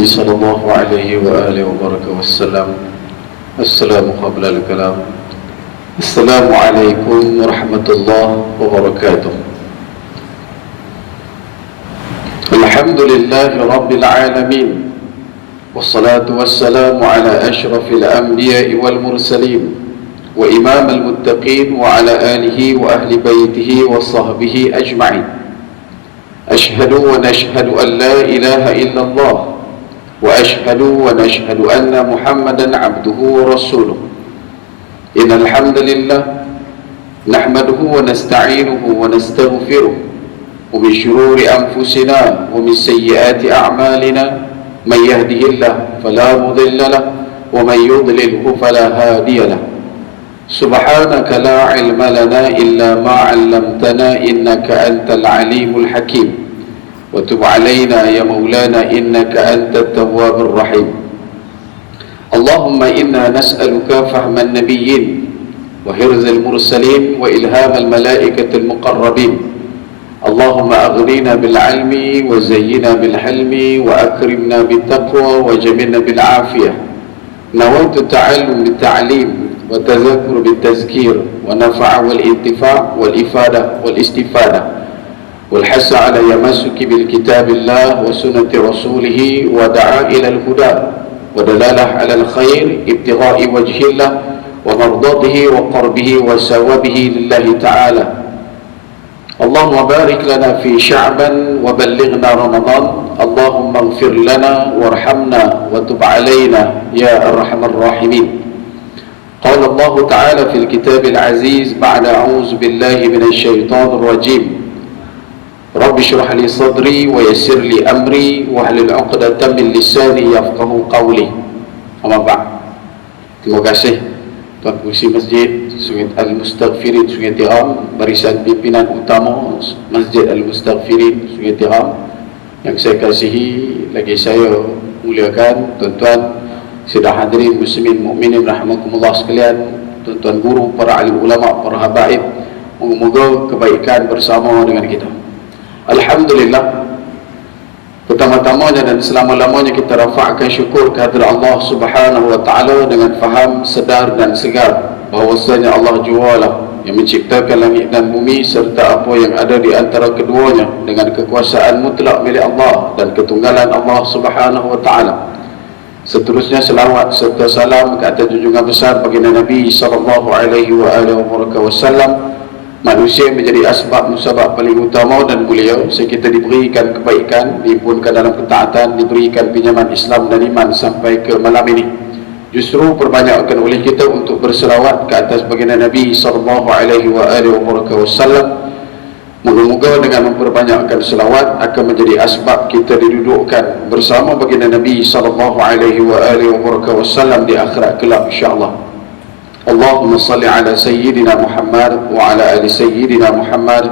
النبي صلى الله عليه وآله وبركاته والسلام. السلام قبل الكلام. السلام عليكم ورحمة الله وبركاته. الحمد لله رب العالمين، والصلاة والسلام على أشرف الأنبياء والمرسلين وإمام المتقين وعلى آله وأهل بيته وصحبه أجمعين. أشهد ونشهد أن لا إله إلا الله، وأشهد ونشهد أن محمدا عبده ورسوله. إن الحمد لله نحمده ونستعينه ونستغفره، ومن شرور أنفسنا ومن سيئات أعمالنا من يهده الله فلا مضل له، ومن يضلله فلا هادي له. سبحانك لا علم لنا إلا ما علمتنا إنك أنت العليم الحكيم، وتب علينا يا مولانا إنك أنت التواب الرحيم. اللهم إنا نسألك فهم النبيين وحرز المرسلين وإلهام الملائكة المقربين. اللهم أغننا بالعلم وزينا بالحلم وأكرمنا بالتقوى وجملنا بالعافية. نويت التعلم بالتعليم والتذكر بالتذكير ونفع والانتفاع والإفادة والاستفادة، والحث على يمسك بالكتاب الله وسنة رسوله ودعا إلى الهدى ودلالة على الخير ابتغاء وجه الله ومرضاته وقربه وثوابه لله تعالى. اللهم بارك لنا في شعبا وبلغنا رمضان. اللهم اغفر لنا وارحمنا وتب علينا يا أرحم الراحمين. قال الله تعالى في الكتاب العزيز بعد أعوذ بالله من الشيطان الرجيم: رب اشرح لي صدري ويسر لي أمري واحلل عقدة من لساني يفقهوا قولي. Amma ba'd. Terima kasih Tuan Pengurusi Masjid Sungai Al-Mustaghfirin Sungai Tiram, barisan pimpinan utama Masjid Al-Mustaghfirin Sungai Tiram yang saya kasihi lagi saya muliakan, tuan-tuan sidang hadirin muslimin mukminin rahimakumullah sekalian, tuan-tuan guru, para alim ulama, para habaib, moga-moga kebaikan bersama dengan kita. Alhamdulillah, pertama-tamanya dan selama-lamanya kita rafa'kan syukur kehadirat Allah Subhanahu wa taala dengan faham, sedar dan segar bahawasanya Allah jualah yang menciptakan langit dan bumi serta apa yang ada di antara keduanya dengan kekuasaan mutlak milik Allah dan ketunggalan Allah Subhanahu wa taala. Seterusnya selawat serta salam ke atas junjungan besar baginda Nabi sallallahu alaihi wasallam, manusia menjadi asbab musabab paling utama dan mulia sehingga kita diberikan kebaikan, dihimpunkan dalam ketaatan, diberikan pinjaman Islam dan iman sampai ke malam ini. Justru perbanyakkan oleh kita untuk berselawat ke atas baginda Nabi sallallahu alaihi wasallam. Moga-moga dengan memperbanyakkan selawat akan menjadi asbab kita didudukkan bersama baginda Nabi sallallahu alaihi wasallam di akhirat kelak insya-Allah. Allahumma salli ala sayyidina Muhammad wa ala ali sayyidina Muhammad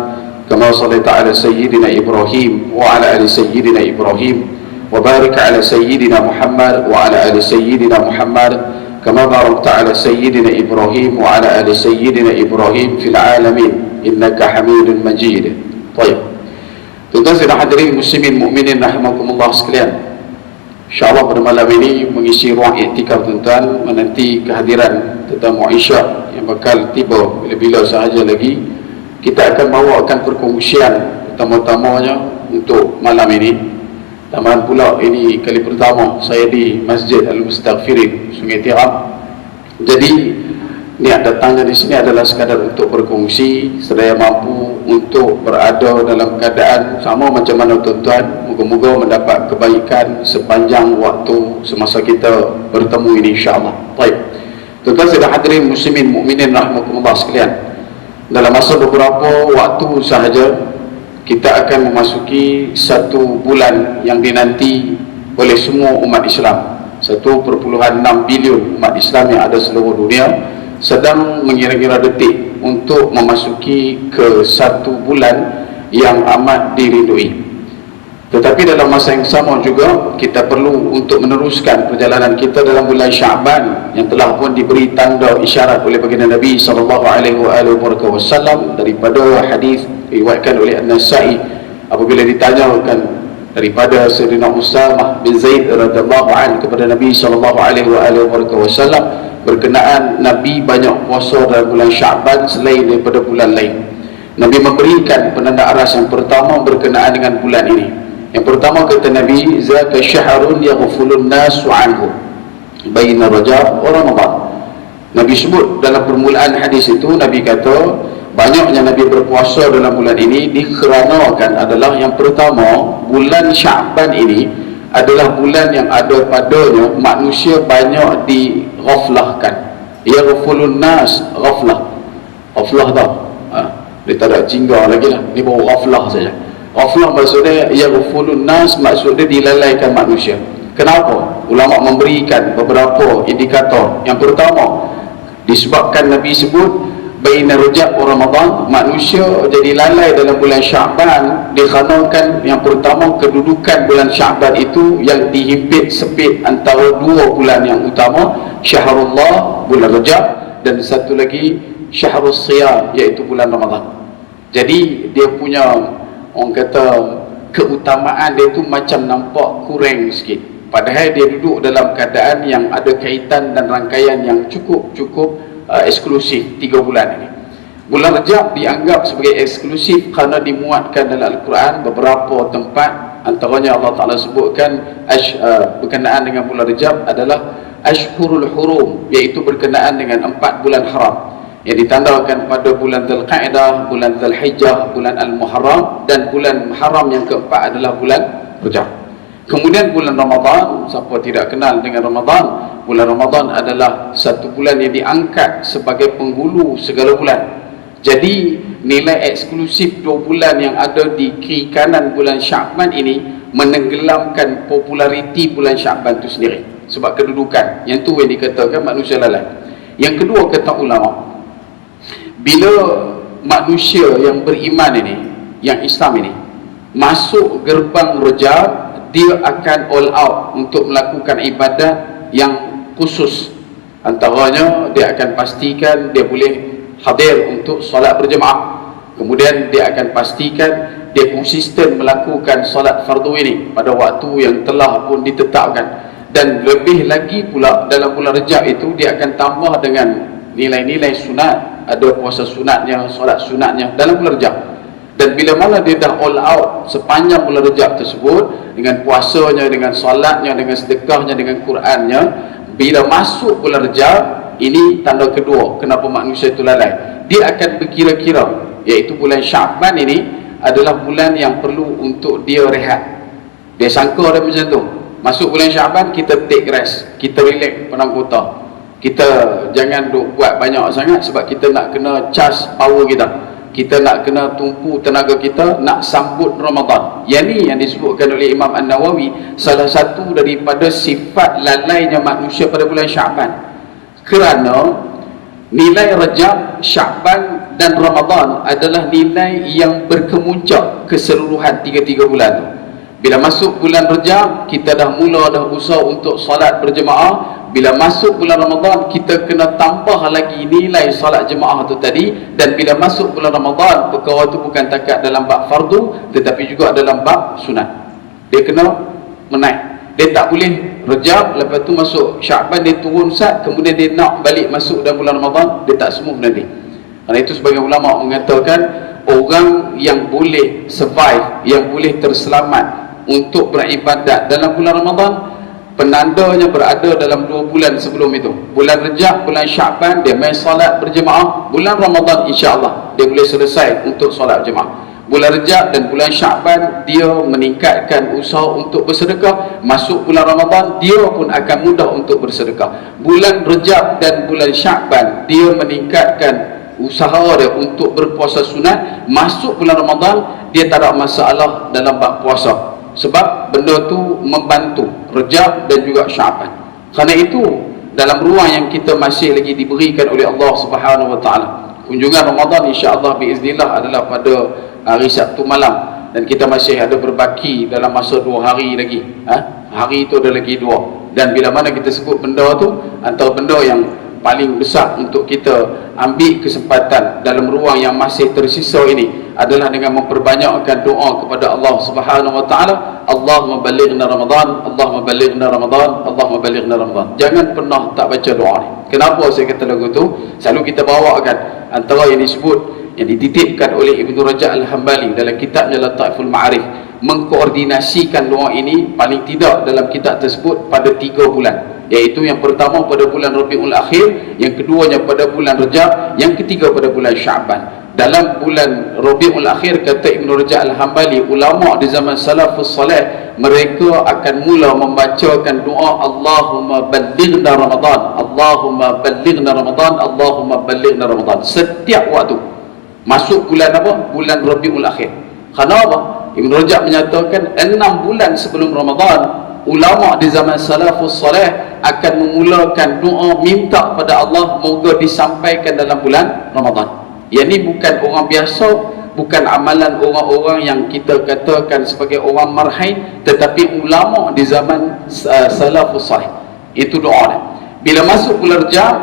kama sallaita ala sayyidina Ibrahim wa ala ali sayyidina Ibrahim wa barik ala sayyidina Muhammad wa ala ali sayyidina Muhammad kama barakta ala sayyidina Ibrahim wa ala ali sayyidina Ibrahim fil alamin innaka hamidun majid. Baik, tuan-tuan sedang hadirin muslimin mukminin rahimakumullah sekalian, InsyaAllah pada malam ini mengisi ruang iktikaf tuan-tuan, menanti kehadiran tetamu Isyak yang bakal tiba bila-bila sahaja lagi. Kita akan bawakan perkongsian pertama-tamanya untuk malam ini. Tambahan pula ini kali pertama saya di Masjid Al-Mustaghfirin Sungai Tiram. Jadi niat datangnya di sini adalah sekadar untuk berkongsi sedaya mampu untuk berada dalam keadaan sama macam mana tuan-tuan. Moga-moga mendapat kebaikan sepanjang waktu semasa kita bertemu ini insya-Allah. Baik. Tuan-tuan sedang hadirin muslimin mukminin rahimakumullah sekalian. Dalam masa beberapa waktu sahaja kita akan memasuki satu bulan yang dinanti oleh semua umat Islam. 1.6 bilion umat Islam yang ada seluruh dunia sedang mengira-ngira detik untuk memasuki ke satu bulan yang amat dirindui. Tetapi dalam masa yang sama juga kita perlu untuk meneruskan perjalanan kita dalam bulan Sya'ban yang telah pun diberi tanda isyarat oleh baginda Nabi sallallahu alaihi wasallam daripada hadis diriwayatkan oleh An-Nasa'i apabila ditanyakan daripada Sayyidina Usamah bin Zaid radhiyallahu anhu kepada Nabi sallallahu alaihi wasallam berkenaan Nabi banyak puasa dalam bulan Syaban selain daripada bulan lain. Nabi memberikan penanda aras yang pertama berkenaan dengan bulan ini. Yang pertama kata Nabi, zaka syahrun yaghfulun nasu anhu baina Rajab wa Ramadan. Nabi sebut dalam permulaan hadis itu, Nabi kata banyaknya Nabi berpuasa dalam bulan ini dikarenakan adalah yang pertama, bulan Syaban ini adalah bulan yang ada padanya manusia banyak dighaflahkan. Yaghfulun nas, ghaflah. Ghaflah tau. Dia tak ada jingga lagi lah. Ni baru ghaflah saja. Ghaflah maksudnya yaghfulun nas, maksudnya dilalaikan manusia. Kenapa? Ulama memberikan beberapa indikator. Yang pertama, disebabkan Nabi sebut baina Rajab wa Ramadan, manusia jadi lalai dalam bulan Syaban dikarenakan yang pertama, kedudukan bulan Syaban itu yang dihimpit sepit antara dua bulan yang utama, Syahrullah bulan Rajab, dan satu lagi Syahrul Siyam iaitu bulan Ramadan. Jadi dia punya, orang kata, keutamaan dia tu macam nampak kurang sikit, padahal dia duduk dalam keadaan yang ada kaitan dan rangkaian yang cukup eksklusif 3 bulan ini. Bulan Rajab dianggap sebagai eksklusif kerana dimuatkan dalam Al-Quran beberapa tempat, antaranya Allah Ta'ala sebutkan berkenaan dengan bulan Rajab adalah Ashhurul Hurum, iaitu berkenaan dengan 4 bulan haram yang ditandakan pada bulan Dzulqa'dah, bulan Dzulhijjah, bulan Al-Muharram, dan bulan haram yang keempat adalah bulan Rajab. Kemudian bulan Ramadan, siapa tidak kenal dengan Ramadan? Bulan Ramadan adalah satu bulan yang diangkat sebagai penghulu segala bulan. Jadi nilai eksklusif 2 bulan yang ada di kiri kanan bulan Syaban ini menenggelamkan populariti bulan Syaban itu sendiri, sebab kedudukan yang tu yang dikatakan manusia lalai. Yang kedua, kata ulama, bila manusia yang beriman ini, yang Islam ini masuk gerbang Rajab, dia akan all out untuk melakukan ibadat yang khusus. Antaranya, dia akan pastikan dia boleh hadir untuk solat berjemaah. Kemudian dia akan pastikan dia konsisten melakukan solat fardu ini pada waktu yang telah pun ditetapkan. Dan lebih lagi pula, dalam bulan Rajab itu dia akan tambah dengan nilai-nilai sunat. Ada puasa sunatnya, solat sunatnya dalam bulan Rajab. Dan bila mana dia dah all out sepanjang bulan Rajab tersebut, dengan puasanya, dengan solatnya, dengan sedekahnya, dengan Qurannya, bila masuk bulan Rajab, ini tanda kedua kenapa manusia itu lalai. Dia akan berkira-kira, iaitu bulan Syaban ini adalah bulan yang perlu untuk dia rehat. Dia sangka dia macam tu, masuk bulan Syaban kita take rest, kita relax penang kota, kita jangan duk buat banyak sangat, sebab kita nak kena charge power kita, kita nak kena tumpu tenaga kita nak sambut Ramadan. Yang ni yang disebutkan oleh Imam An-Nawawi, salah satu daripada sifat lalainya manusia pada bulan Syaban, kerana nilai Rajab, Syaban dan Ramadan adalah nilai yang berkemuncak keseluruhan 3 bulan tu. Bila masuk bulan Rajab, kita dah usaha untuk solat berjemaah. Bila masuk bulan Ramadan, kita kena tambah lagi nilai solat jemaah tu tadi. Dan bila masuk bulan Ramadan, perkara tu bukan takat dalam bab fardu, tetapi juga dalam bab sunat. Dia kena menaik. Dia tak boleh Rajab, lepas tu masuk Syaban dia turun sat, kemudian dia nak balik masuk dalam bulan Ramadan, dia tak smooth nanti. Kerana itu sebagian ulama mengatakan, orang yang boleh survive, yang boleh terselamat untuk beribadat dalam bulan Ramadan, penandanya berada dalam 2 bulan sebelum itu. Bulan Rajab, bulan Syaban dia main solat berjemaah. Bulan Ramadan insya-Allah dia boleh selesai untuk solat berjemaah. Bulan Rajab dan bulan Syaban dia meningkatkan usaha untuk bersedekah. Masuk bulan Ramadan dia pun akan mudah untuk bersedekah. Bulan Rajab dan bulan Syaban dia meningkatkan usaha dia untuk berpuasa sunat. Masuk bulan Ramadan dia tak ada masalah dalam bab puasa, sebab benda tu membantu Rajab dan juga Syaban. Kerana itu dalam ruang yang kita masih lagi diberikan oleh Allah Subhanahu Wa Taala, kunjungan Ramadan insya-Allah biiznillah adalah pada hari Sabtu malam, dan kita masih ada berbaki dalam masa 2 hari lagi. Hari itu ada lagi 2. Dan bila mana kita sebut benda tu, antara benda yang paling besar untuk kita ambil kesempatan dalam ruang yang masih tersisa ini adalah dengan memperbanyakkan doa kepada Allah Subhanahu wa taala. Allahumma ballighna Ramadan, Allahumma ballighna Ramadan, Allahumma ballighna Ramadan. Jangan pernah tak baca doa ni. Kenapa saya kata lagu tu? Selalu kita bawakan antara yang disebut, yang dititipkan oleh Ibnu Rajab Al-Hambali dalam kitabnya Lataiful Ma'arif, mengkoordinasikan doa ini paling tidak dalam kitab tersebut pada 3 bulan, iaitu yang pertama pada bulan Rabiul Akhir, yang keduanya pada bulan Rajab, yang ketiga pada bulan Syaban. Dalam bulan Rabiul Akhir, kata Ibnu Rajab Al-Hambali, ulama di zaman salafus salih mereka akan mula membacakan doa Allahumma ballighna Ramadan, Allahumma ballighna Ramadan, Allahumma ballighna Ramadan setiap waktu masuk bulan apa? Bulan Rabiul Akhir. Kerana apa? Ibn Rajab menyatakan 6 bulan sebelum Ramadan, ulama di zaman salafus salih akan memulakan doa minta pada Allah moga disampaikan dalam bulan Ramadan. Yang ini bukan orang biasa, bukan amalan orang-orang yang kita katakan sebagai orang marhain, tetapi ulama di zaman salafus salih. Itu doa dia. Bila masuk bulan Rajab,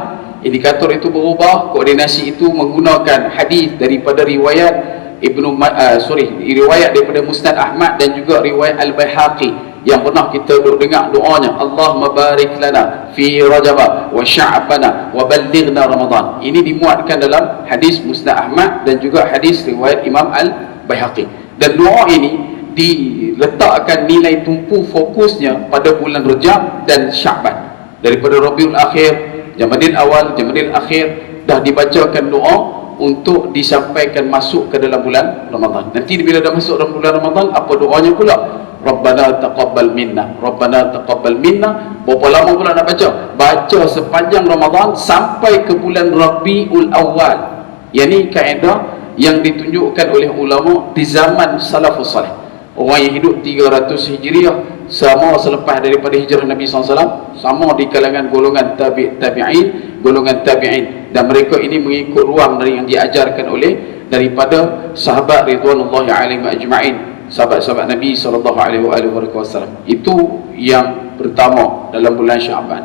indikator itu berubah. Koordinasi itu menggunakan hadis daripada riwayat riwayat daripada Musnad Ahmad dan juga riwayat Al-Baihaqi yang pernah kita dengar doanya, Allahumma barik lana fi Rajab wa Sya'bana wa ballighna Ramadan. Ini dimuatkan dalam hadis Musnad Ahmad dan juga hadis riwayat Imam Al-Baihaqi. Dan doa ini diletakkan nilai tumpu fokusnya pada bulan Rajab dan Sya'ban. Daripada Rabiul Akhir, Jamadil Awal, Jamadil Akhir, dah dibacakan doa untuk disampaikan masuk ke dalam bulan Ramadan. Nanti bila dah masuk dalam bulan Ramadan, apa doanya pula? Rabbana taqabbal minna, Rabbana taqabbal minna. Berapa lama pula nak baca? Baca sepanjang Ramadan sampai ke bulan Rabiul Awal. Yang ni kaedah yang ditunjukkan oleh ulama di zaman salafus salih. Orang yang hidup 300 Hijriah, sama selepas daripada hijrah Nabi SAW, sama di kalangan golongan tabi'in, golongan tabi'in, dan mereka ini mengikut ruang dari yang diajarkan oleh daripada sahabat ridwanullahi alaihim ajma'in, sahabat-sahabat Nabi SAW. Itu yang pertama dalam bulan Syaban.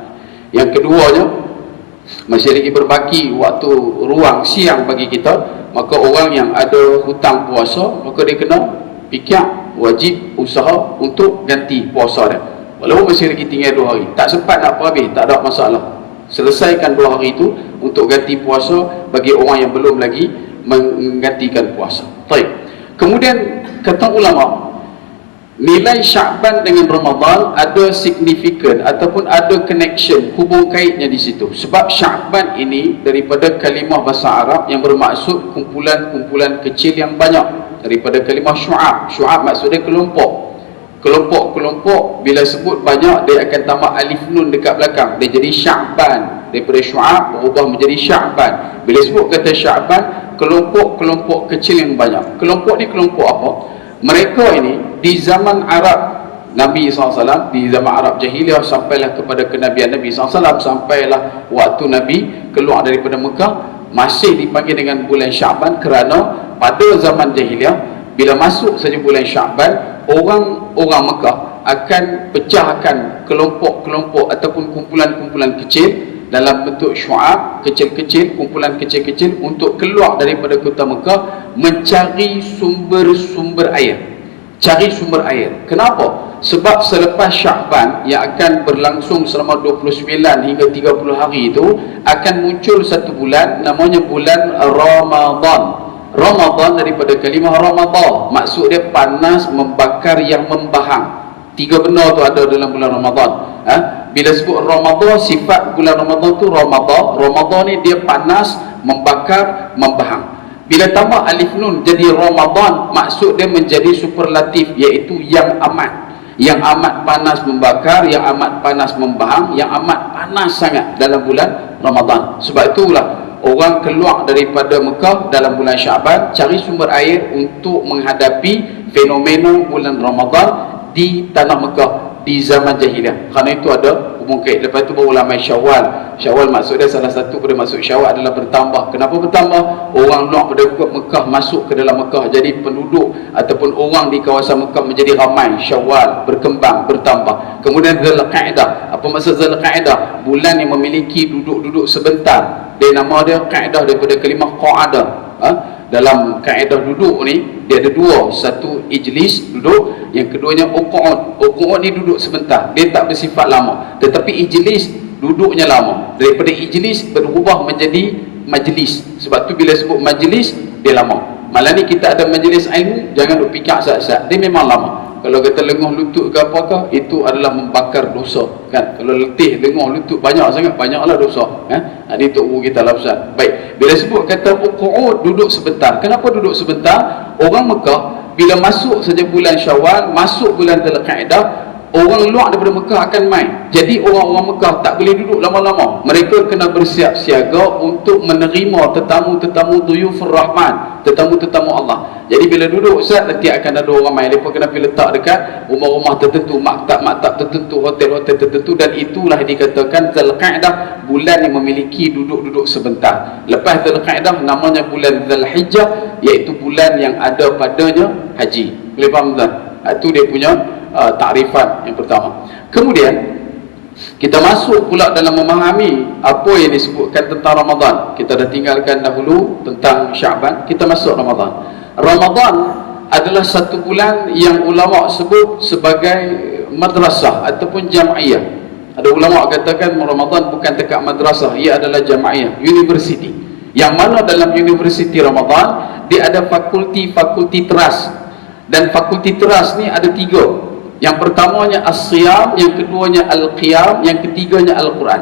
Yang keduanya, masih lagi berbaki waktu ruang siang bagi kita, maka orang yang ada hutang puasa, maka dia kena fikir, wajib usaha untuk ganti puasa dia. Walaupun masih lagi tinggal 2 hari, tak sempat nak habis, tak ada masalah, selesaikan 2 hari itu untuk ganti puasa bagi orang yang belum lagi menggantikan puasa. Baik. Kemudian kata ulama, nilai Sya'ban dengan Ramadan ada signifikan ataupun ada connection, hubung kaitnya di situ. Sebab Sya'ban ini daripada kalimah bahasa Arab yang bermaksud kumpulan-kumpulan kecil yang banyak, daripada kalimah syu'ab. Syu'ab maksudnya kelompok. Kelompok-kelompok bila sebut banyak, dia akan tambah alif nun dekat belakang, dia jadi Sya'ban. Daripada syu'ab berubah menjadi Sya'ban. Bila sebut kata Sya'ban, kelompok-kelompok kecil yang banyak. Kelompok ni kelompok apa? Mereka ini di zaman Arab Nabi SAW, di zaman Arab Jahiliyah, sampailah kepada kenabian Nabi SAW, sampailah waktu Nabi keluar daripada Mekah, masih dipanggil dengan bulan Sya'ban kerana pada zaman Jahiliyah, bila masuk saja bulan Sya'ban, orang Mekah akan pecahkan kelompok-kelompok ataupun kumpulan-kumpulan kecil dalam bentuk syu'ab, kecil-kecil, kumpulan kecil-kecil, untuk keluar daripada kota Mekah mencari sumber-sumber air. Cari sumber air. Kenapa? Sebab selepas Sya'ban yang akan berlangsung selama 29 hingga 30 hari itu, akan muncul satu bulan namanya bulan Ramadan. Ramadan daripada kalimah Ramadan, maksud dia panas, membakar, yang membahang. 3 benda tu ada dalam bulan Ramadan. Bila sebut Ramadan, sifat bulan Ramadan tu Ramadan ni dia panas, membakar, membahang. Bila tambah alif nun jadi Ramadan, maksud dia menjadi superlatif, iaitu yang amat panas membakar, yang amat panas membahang, yang amat panas sangat dalam bulan Ramadan. Sebab itulah orang keluar daripada Mekah dalam bulan Sya'ban cari sumber air untuk menghadapi fenomena bulan Ramadan di tanah Mekah di zaman Jahiliyah. Kerana itu ada mungkin. Lepas tu barulah mai Syawal. Syawal maksud dia salah satu pada maksud Syawal adalah bertambah. Kenapa bertambah? Orang luar pada Mekah masuk ke dalam Mekah, jadi penduduk ataupun orang di kawasan Mekah menjadi ramai. Syawal berkembang, bertambah. Kemudian Zulqa'dah. Apa maksud Zulqa'dah? Bulan yang memiliki duduk-duduk sebentar. Dia nama dia kaedah daripada kalimah qa'adah. Dalam kaedah duduk ni dia ada dua, satu ijlis duduk, yang keduanya uqu'ud. Uqu'ud ni duduk sebentar, dia tak bersifat lama, tetapi ijlis duduknya lama. Daripada ijlis berubah menjadi majlis. Sebab tu bila sebut majlis dia lama. Malam ni kita ada majlis ilmu, jangan duk fikir sat-sat, dia memang lama. Kalau kata lenguh lutut ke apakah, itu adalah membakar dosa, kan? Kalau letih lenguh lutut banyak sangat, banyaklah dosa, kan? Ini untuk kita lafazan. Baik, bila sebut kata uqu'ud, duduk sebentar. Kenapa duduk sebentar? Orang Mekah bila masuk saja bulan Syawal, masuk bulan Dzulqa'dah, orang luar daripada Mekah akan mai. Jadi orang-orang Mekah tak boleh duduk lama-lama. Mereka kena bersiap siaga untuk menerima tetamu-tetamu Duyufur Rahman, tetamu-tetamu Allah. Jadi bila duduk Ustaz, nanti akan ada orang mai. Mereka kena pergi letak dekat rumah-rumah tertentu, maktab-maktab tertentu, hotel-hotel tertentu, dan itulah dikatakan Dzulqa'dah, bulan yang memiliki duduk-duduk sebentar. Lepas Dzulqa'dah namanya bulan Dzulhijjah, iaitu bulan yang ada padanya haji. Boleh faham tak? Itu dia punya takrifan yang pertama. Kemudian kita masuk pula dalam memahami apa yang disebutkan tentang Ramadan. Kita dah tinggalkan dahulu tentang Syaban, kita masuk Ramadan. Ramadan adalah satu bulan yang ulama sebut sebagai madrasah ataupun jam'iyah. Ada ulama katakan Ramadan bukan dekat madrasah, ia adalah jam'iyah, university. Yang mana dalam universiti Ramadan dia ada fakulti-fakulti teras. Dan fakulti teras ni ada 3. Yang pertamanya As-Siyam, yang keduanya Al-Qiyam, yang ketiganya Al-Quran.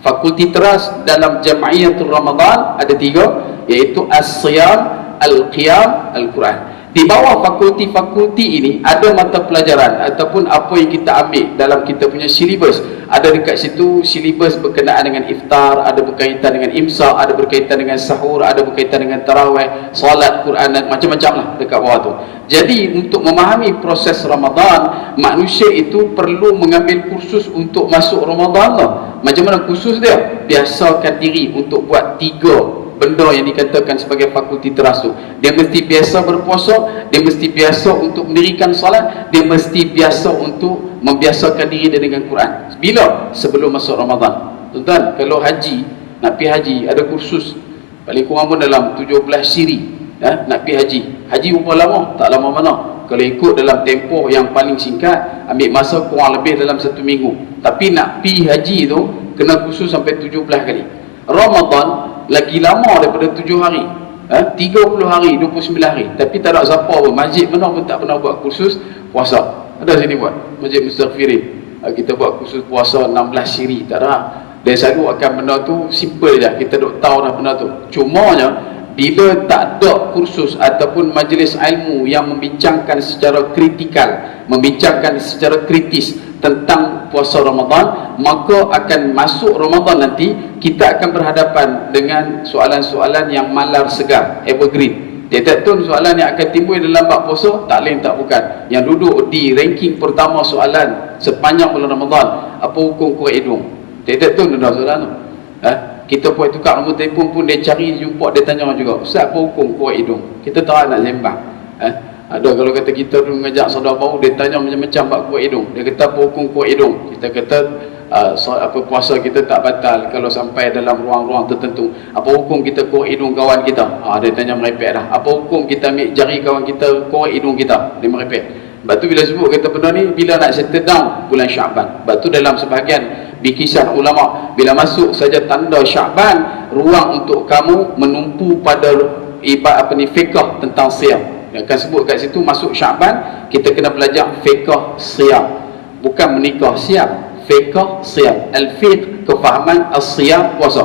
Fakulti teras dalam Jam'iyatul Ramadan ada 3, iaitu As-Siyam, Al-Qiyam, Al-Quran. Di bawah fakulti-fakulti ini ada mata pelajaran ataupun apa yang kita ambil dalam kita punya silibus. Ada dekat situ silibus berkenaan dengan iftar, ada berkaitan dengan imsak, ada berkaitan dengan sahur, ada berkaitan dengan tarawih, solat, Quran, dan macam-macam lah dekat bawah tu. Jadi untuk memahami proses Ramadan, manusia itu perlu mengambil kursus untuk masuk Ramadan lah. Macam mana kursus dia? Biasakan diri untuk buat 3 benda yang dikatakan sebagai fakulti teras tu. Dia mesti biasa berpuasa, dia mesti biasa untuk mendirikan salat, dia mesti biasa untuk membiasakan diri dia dengan Quran. Bila? Sebelum masuk Ramadan. Tuan-tuan, kalau haji, nak pergi haji, ada kursus paling kurang pun dalam 17 siri, nak pergi haji. Haji berapa lama? Tak lama mana. Kalau ikut dalam tempoh yang paling singkat, ambil masa kurang lebih dalam 1 minggu. Tapi nak pergi haji tu kena kursus sampai 17 kali. Ramadan lagi lama daripada 7 hari, 30 hari, 29 hari. Tapi tak ada siapa pun, masjid mana pun tak pernah buat kursus puasa. Ada sini buat, Masjid Mustaghfirin, kita buat kursus puasa 16 siri, tak ada. Dia selalu akan benda tu simple je, kita duk tahu dah benda tu. Cumanya bila tak ada kursus ataupun majlis ilmu yang membincangkan secara kritikal, membincangkan secara kritis tentang puasa Ramadan, maka akan masuk Ramadan nanti kita akan berhadapan dengan soalan-soalan yang malar segar, evergreen. Tiap-tiap tahun soalan yang akan timbul dalam bab puasa tak lain tak bukan, yang duduk di ranking pertama soalan sepanjang bulan Ramadan, apa hukum korek hidung. Tiap-tiap tahun ada soalan tu. Kita buat tukar nombor telefon pun dia cari, jumpa, dia tanya juga, Ustaz apa hukum korek hidung? Kita tak nak sembang. Ada kalau kata kita dulu mengajak saudara baru, dia tanya macam-macam bab korek hidung. Dia kata apa hukum korek hidung? Kita kata puasa kita tak batal kalau sampai dalam ruang-ruang tertentu. Apa hukum kita korek hidung kawan kita? Dia tanya merepek dah. Apa hukum kita ambil jari kawan kita, korek hidung kita? Dia merepek. Sebab tu bila sebut kata benda ni, bila nak settle down bulan Syaban. Sebab tu dalam sebahagian bikisan ulama, bila masuk saja tanda Syaban, ruang untuk kamu menumpu pada fiqh tentang siam. Dia akan sebut kat situ, masuk Syaban kita kena belajar fiqh siam, bukan menikah siam. Fiqh siam, al-fiqh, kefahaman, as-siyam, puasa.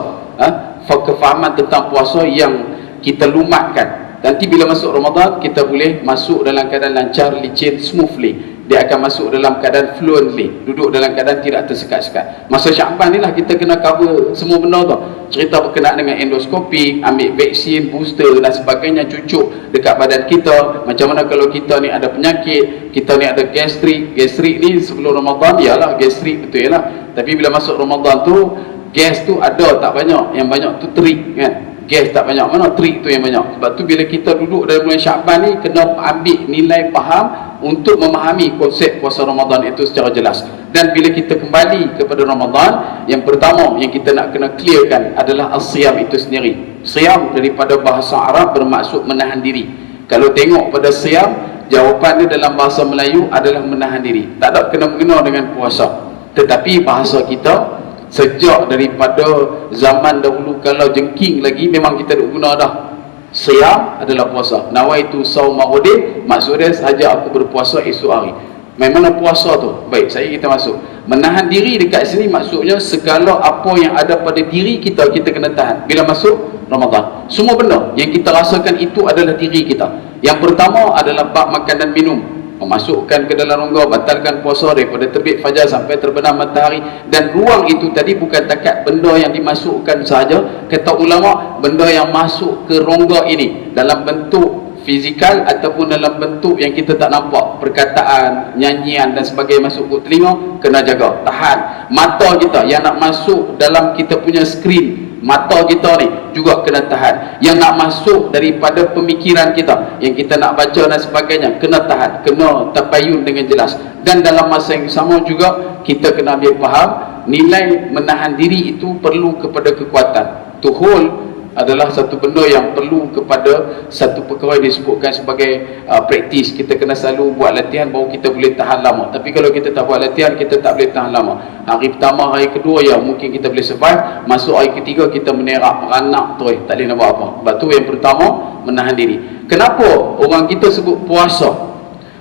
Kefahaman tentang puasa yang kita lumatkan. Nanti bila masuk Ramadan, kita boleh masuk dalam keadaan lancar, licin, smoothly. dia akan masuk dalam keadaan fluently, duduk dalam keadaan tidak tersekat-sekat. Masa Syaban ni lah kita kena cover semua benda tu, cerita berkenaan dengan endoskopi, ambil vaksin, booster dan sebagainya, cucuk dekat badan kita. Macam mana kalau kita ni ada penyakit, kita ni ada gastrik ni sebelum Ramadan, yalah gastrik betul yalah, tapi bila masuk Ramadan tu gas tu ada tak banyak, yang banyak tu terik kan, gas tak banyak, mana trik tu yang banyak. Sebab tu bila kita duduk dalam bulan Syaban ni kena ambil nilai faham untuk memahami konsep puasa Ramadan itu secara jelas. Dan bila kita kembali kepada Ramadan, yang pertama yang kita nak kena clearkan adalah as-siyam itu sendiri. Siyam daripada bahasa Arab bermaksud menahan diri. Kalau tengok pada siyam, jawapan dia dalam bahasa Melayu adalah menahan diri, tak ada kena-mengena dengan puasa. Tetapi bahasa kita sejak daripada zaman dahulu kalau jengking lagi memang kita duk guna dah. Siyam adalah puasa. Nawaitu sauma ghadin, maksud dia sahaja aku berpuasa esok hari. Memang puasa tu. Baik, saya kita masuk. Menahan diri dekat sini maksudnya segala apa yang ada pada diri kita, kita kena tahan bila masuk Ramadan. Semua benda yang kita rasakan itu adalah diri kita. Yang pertama adalah bab makan dan minum. Memasukkan ke dalam rongga, batalkan puasa daripada terbit fajar sampai terbenam matahari. Dan ruang itu tadi bukan takat benda yang dimasukkan sahaja, kata ulama, benda yang masuk ke rongga ini dalam bentuk fizikal ataupun dalam bentuk yang kita tak nampak, perkataan, nyanyian dan sebagainya masuk ke telinga, kena jaga, tahan. Mata kita yang nak masuk dalam kita punya skrin, mata kita ni juga kena tahan. Yang nak masuk daripada pemikiran kita, yang kita nak baca dan sebagainya, kena tahan, kena tabayun dengan jelas. Dan dalam masa yang sama juga kita kena ambil faham nilai menahan diri itu perlu kepada kekuatan. To hold adalah satu benda yang perlu kepada satu perkara yang disebutkan sebagai praktis. Kita kena selalu buat latihan baru kita boleh tahan lama. Tapi kalau kita tak buat latihan, kita tak boleh tahan lama. Hari pertama, hari kedua ya mungkin kita boleh survive. Masuk hari ketiga kita menerak, meranak terus, tak boleh nak buat apa. Sebab tu yang pertama, menahan diri. Kenapa orang kita sebut puasa?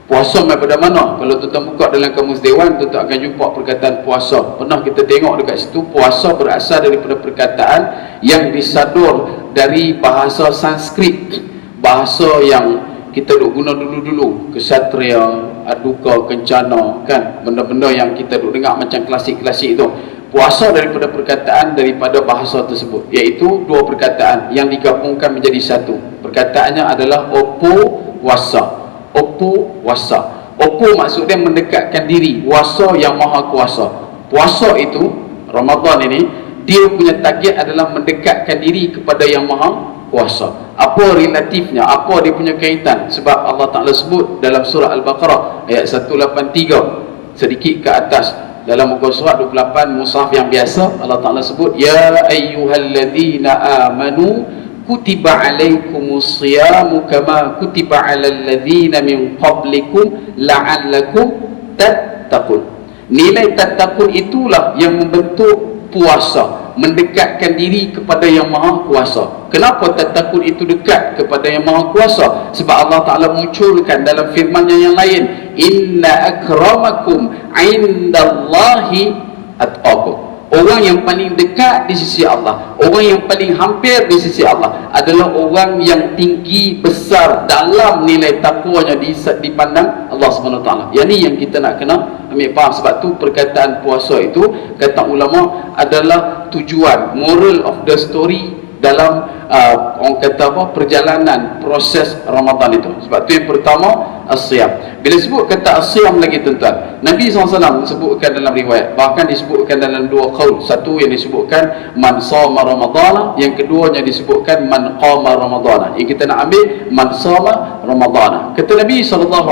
Puasa daripada mana? Kalau tuan-tuan buka dalam Kamus Dewan, tuan-tuan akan jumpa perkataan puasa. Pernah kita tengok dekat situ, puasa berasal daripada perkataan yang disadur dari bahasa Sanskrit, bahasa yang kita duk guna dulu-dulu, kesatria, aduka, kencana, kan, benda-benda yang kita duk dengar macam klasik-klasik itu. Puasa daripada perkataan daripada bahasa tersebut, iaitu dua perkataan yang digabungkan menjadi satu. Perkataannya adalah opo wasa. Opo wasa. Opo maksud dia mendekatkan diri, wasa yang maha kuasa. Puasa itu, Ramadan ini, dia punya target adalah mendekatkan diri kepada yang maha kuasa. Apa relatifnya, apa dia punya kaitan? Sebab Allah Ta'ala sebut dalam surah Al-Baqarah ayat 183, sedikit ke atas dalam muka surat 28 mushaf yang biasa, Allah Ta'ala sebut, ya ayyuhalladzina amanu kutiba alaikumus siyamu kama kutiba alal ladzina min qablikum la'allakum tattaqun. Nilai tattaqun itulah yang membentuk puasa, mendekatkan diri kepada yang maha kuasa. Kenapa tattaqun itu dekat kepada yang maha kuasa? Sebab Allah Ta'ala munculkan dalam firman-Nya yang lain, inna akramakum indallahi atqakum. Orang yang paling dekat di sisi Allah, orang yang paling hampir di sisi Allah adalah orang yang tinggi, besar dalam nilai takwanya dipandang Allah SWT. Yang ni yang kita nak kena ambil faham. Sebab tu perkataan puasa itu, kata ulama, adalah tujuan, moral of the story dalam orang kata apa, perjalanan proses Ramadan itu. Sebab tu yang pertama, as-siyam. Bila sebut kata as-siyam lagi tuan-tuan, Nabi SAW sebutkan dalam riwayat, bahkan disebutkan dalam dua qaul. Satu yang disebutkan man sama ramadana, yang keduanya disebutkan man qama ramadana. Yang kita nak ambil man sama ramadana. Kata Nabi SAW,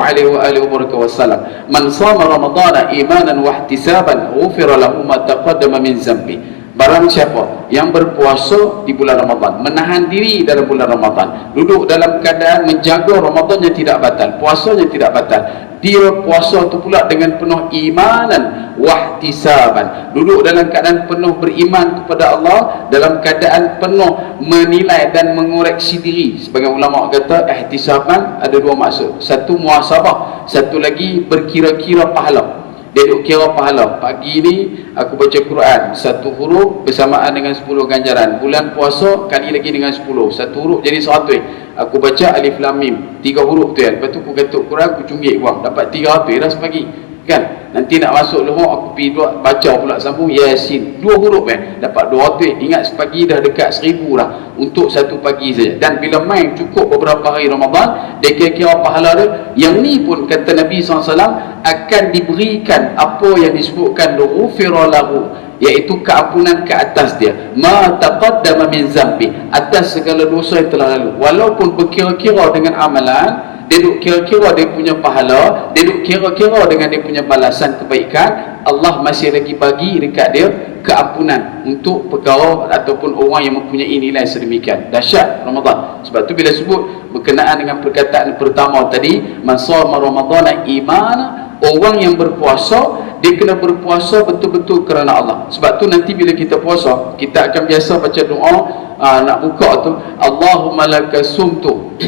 man sama ramadana imanan wa ihtisaban ghufira lahu ma taqaddama min zambi. Barang siapa yang berpuasa di bulan Ramadan, menahan diri dalam bulan Ramadan, duduk dalam keadaan menjaga Ramadan yang tidak batal, puasanya tidak batal, dia puasa itu pula dengan penuh imanan wahtisaban, duduk dalam keadaan penuh beriman kepada Allah, dalam keadaan penuh menilai dan mengoreksi diri. Sebagai ulama kata ihtisaban ada dua maksud, satu muhasabah, satu lagi berkira-kira pahala. Dia duk kira pahala. Pagi ni aku baca Quran, satu huruf bersamaan dengan 10 ganjaran. Bulan puasa kali lagi dengan 10, satu huruf jadi 100. Aku baca alif lam mim 3 huruf tu kan. Lepas tu aku ketuk Quran, aku cunggik buang, dapat 300 dah sepagi kan. Nanti nak masuk lohor, aku pergi baca pula sambung Yasin 2 huruf dapat 200. Ingat sepagi dah dekat 1000 dah untuk satu pagi saja. Dan bila main cukup beberapa hari Ramadan, dia kira-kira pahala dia. Yang ni pun kata Nabi SAW akan diberikan apa yang disebutkan ghufira lahu, iaitu keampunan ke atas dia, ma taqaddama min zambi, atas segala dosa yang telah lalu. Walaupun berkira-kira dengan amalan, dia duk kira-kira dia punya pahala, dia duk kira-kira dengan dia punya balasan kebaikan, Allah masih lagi bagi dekat dia keampunan untuk perkara ataupun orang yang mempunyai nilai sedemikian. Dahsyat Ramadan. Sebab tu bila sebut berkenaan dengan perkataan pertama tadi, man shama ramadhana imana, orang yang berpuasa, dia kena berpuasa betul-betul kerana Allah. Sebab tu nanti bila kita puasa, kita akan biasa baca doa nak buka tu, Allahumma lakasumtu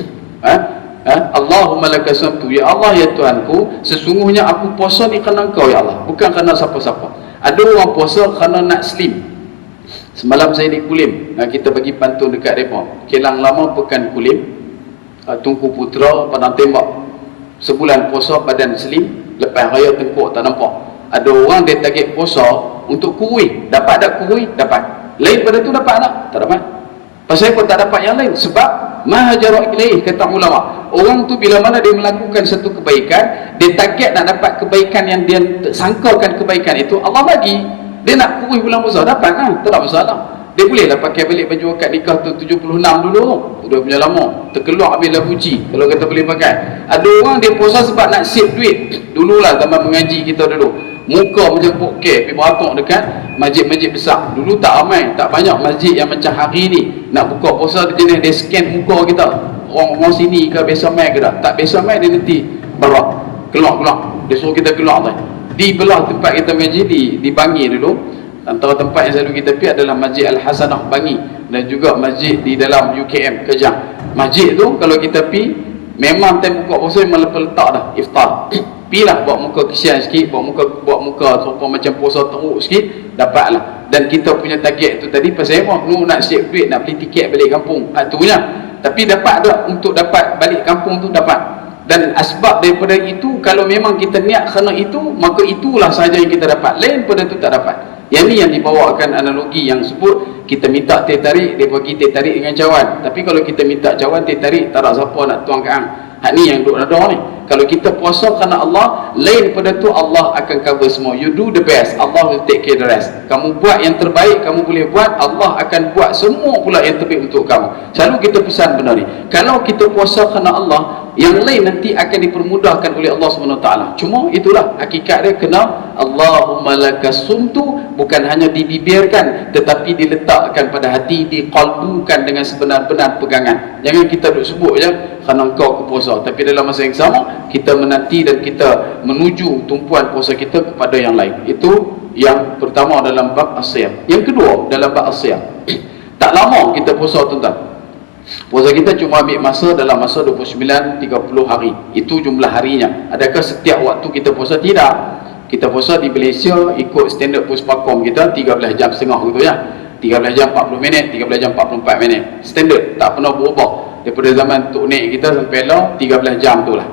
Allahumma lakasumtu, ya Allah ya Tuhanku, sesungguhnya aku puasa ni kerana Engkau ya Allah, bukan kerana siapa-siapa. Ada orang puasa kerana nak slim. Semalam saya di Kulim, kita bagi pantun dekat mereka, Kelang Lama Pekan Kulim, Tunku Putra Padang Tembak. Sebulan puasa badan slim, lepas raya tengkuk tak nampak. Ada orang dia target puasa untuk kurui. Dapat tak kurui? Dapat. Lain pada tu dapat tak? Tak dapat. Pasal apa tak dapat yang lain? Sebab mahajara ilaih, kata ulama. Orang tu bila mana dia melakukan satu kebaikan, dia target nak dapat kebaikan yang dia sangkakan kebaikan itu, Allah bagi. Dia nak kurui bulan puasa, dapat kan? Tak ada masalah. Dia bolehlah pakai balik baju akad nikah tu 76 dulu. Sudah punya lama. Terkeluar habis lah puji. Kalau kata boleh pakai. Ada orang dia puasa sebab nak save duit. Dululah zaman mengaji kita dulu. Muka macam pokek, pergi beratok dekat masjid-masjid besar. Dulu tak ramai, tak banyak masjid yang macam hari ni. Nak buka puasa dia jenis, dia scan muka kita. Orang sini ke biasa mai ke tak? Tak biasa mai, dia nanti berak. Keluar. Dia suruh kita keluar tu. Di belah tempat kita mengaji di Bangi dulu. Antara tempat yang selalu kita pergi adalah Masjid Al-Hasanah Bangi, dan juga masjid di dalam UKM Kejang. Masjid tu kalau kita pergi, memang time buka puasa memang letak dah iftar. Pilah buat muka kesian sikit, buat muka sopa macam puasa teruk sikit, dapatlah. Dan kita punya target tu tadi pasal apa? Nak save duit, nak beli tiket balik kampung. Itunya. Tapi dapat tak untuk dapat balik kampung tu? Dapat. Dan asbab daripada itu, kalau memang kita niat kerana itu, maka itulah sahaja yang kita dapat. Lain pada tu tak dapat. Yang ni yang dibawakan analogi yang sebut, kita minta teh tarik, dia bagi teh tarik dengan cawan. Tapi kalau kita minta cawan, teh tarik, tak ada siapa nak tuang ke ang. Hak ni yang duk nada ni. Kalau kita puasa kerana Allah, lain pada tu Allah akan cover semua. You do the best, Allah will take care the rest. Kamu buat yang terbaik, kamu boleh buat, Allah akan buat semua pula yang terbaik untuk kamu. Selalu kita pesan benda ni. Kalau kita puasa kerana Allah, yang lain nanti akan dipermudahkan oleh Allah SWT. Cuma itulah hakikat dia, kena Allahumma lakasumtu, bukan hanya dibibirkan, tetapi diletakkan pada hati, diqalbukan dengan sebenar-benar pegangan. Jangan kita duk sebut je kerana engkau aku puasa, tapi dalam masa yang sama kita menanti dan kita menuju tumpuan puasa kita kepada yang lain. Itu yang pertama dalam bab as-siyam. Yang kedua dalam bab as-siyam, tak lama kita puasa tuan-tuan. Puasa kita cuma ambil masa dalam masa 29-30 hari. Itu jumlah harinya. Adakah setiap waktu kita puasa? Tidak. Kita puasa di Malaysia ikut standard Puspakom kita 13 jam setengah gitu ya. 13 jam 40 minit, 13 jam 44 minit. Standard, tak pernah berubah. Daripada zaman Tok Nek kita sampai lah 13 jam tu lah.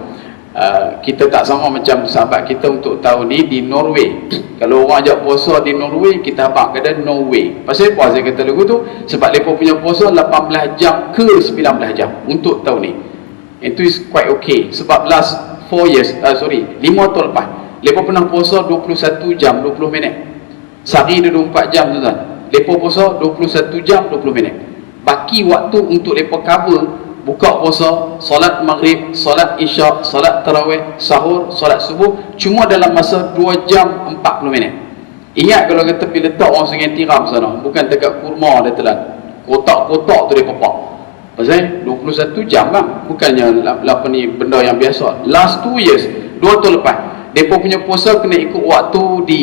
Kita tak sama macam sahabat kita untuk tahun ni di Norway. Kalau orang ajak puasa di Norway, kita habaq kata Norway. Pasal apa saya kata lagu tu? Sebab mereka punya puasa 18 jam ke 19 jam untuk tahun ni. Itu is quite okay. Sebab last 4 years, 5 tahun lepas, mereka pernah puasa 21 jam 20 minit. Sehari 24 jam tuan-tuan. Mereka puasa 21 jam 20 minit. Baki waktu untuk mereka cover buka puasa, solat maghrib, solat isyak, solat tarawih, sahur, solat subuh, cuma dalam masa 2 jam 40 minit. Ingat kalau kata pergi letak orang Sungai Tiram sana, bukan dekat kurma dia telan, kotak-kotak tu dia papak. Pasal 21 jam bang, bukannya apa ni benda yang biasa. Last 2 years, 2 tahun lepas, mereka punya puasa kena ikut waktu di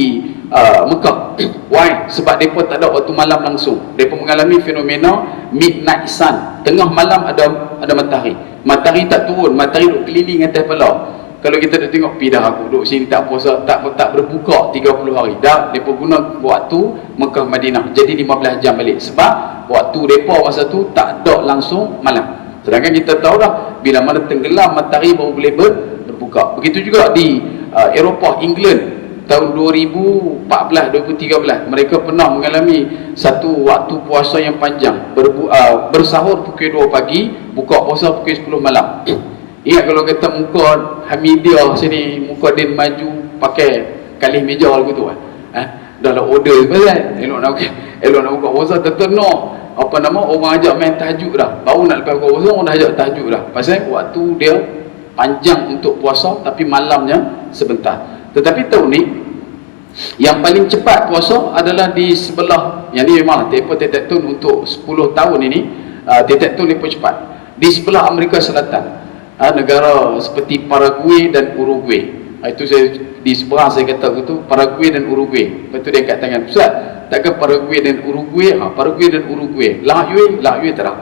Mekah. Why? Sebab mereka tak ada waktu malam langsung. Mereka mengalami fenomena midnight sun. Tengah malam ada matahari. Matahari tak turun, matahari duduk keliling atas kepala. Kalau kita duduk tengok, pidah aku duduk sini tak puasa, tak berbuka 30 hari. Dah mereka guna waktu Mekah Madinah. Jadi 15 jam balik. Sebab waktu mereka masa tu tak ada langsung malam. Sedangkan kita tahu dah bila mana tenggelam matahari baru boleh berbuka. Begitu juga di Eropah, England tahun 2014-2013 mereka pernah mengalami satu waktu puasa yang panjang. Bersahur pukul 2 pagi, buka puasa pukul 10 malam. Ingat kalau kata muka Hamidiah sini, muka Din maju pakai kalih meja gitu kan. Dah lah order pasal elok nak buka puasa tertenung orang ajak main tahajud dah, baru nak lepas buka puasa orang dah ajak tahajud dah, pasal waktu dia panjang untuk puasa tapi malamnya sebentar. Tetapi tahun ni yang paling cepat puasa adalah di sebelah, yang ni memang tempoh Tetetun untuk 10 tahun ini, Tetetun ni pun cepat di sebelah Amerika Selatan, negara seperti Paraguay dan Uruguay. Itu saya di seberang saya kata begitu, Paraguay dan Uruguay. Lepas tu dia angkat tangan, Ustaz, takkan Paraguay dan Uruguay? Paraguay dan Uruguay. Lahue tak dah.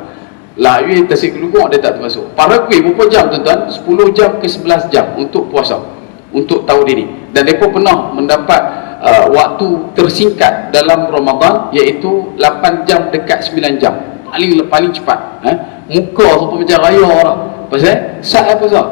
Lahue Tasik Kelungkung dia tak termasuk. Paraguay berapa jam tuan-tuan? 10 jam ke 11 jam untuk puasa untuk tahun ini. Dan mereka pernah mendapat waktu tersingkat dalam Ramadan, iaitu 8 jam dekat 9 jam. Paling cepat. Muka sampai macam raya dah. Pasal sat apa sah?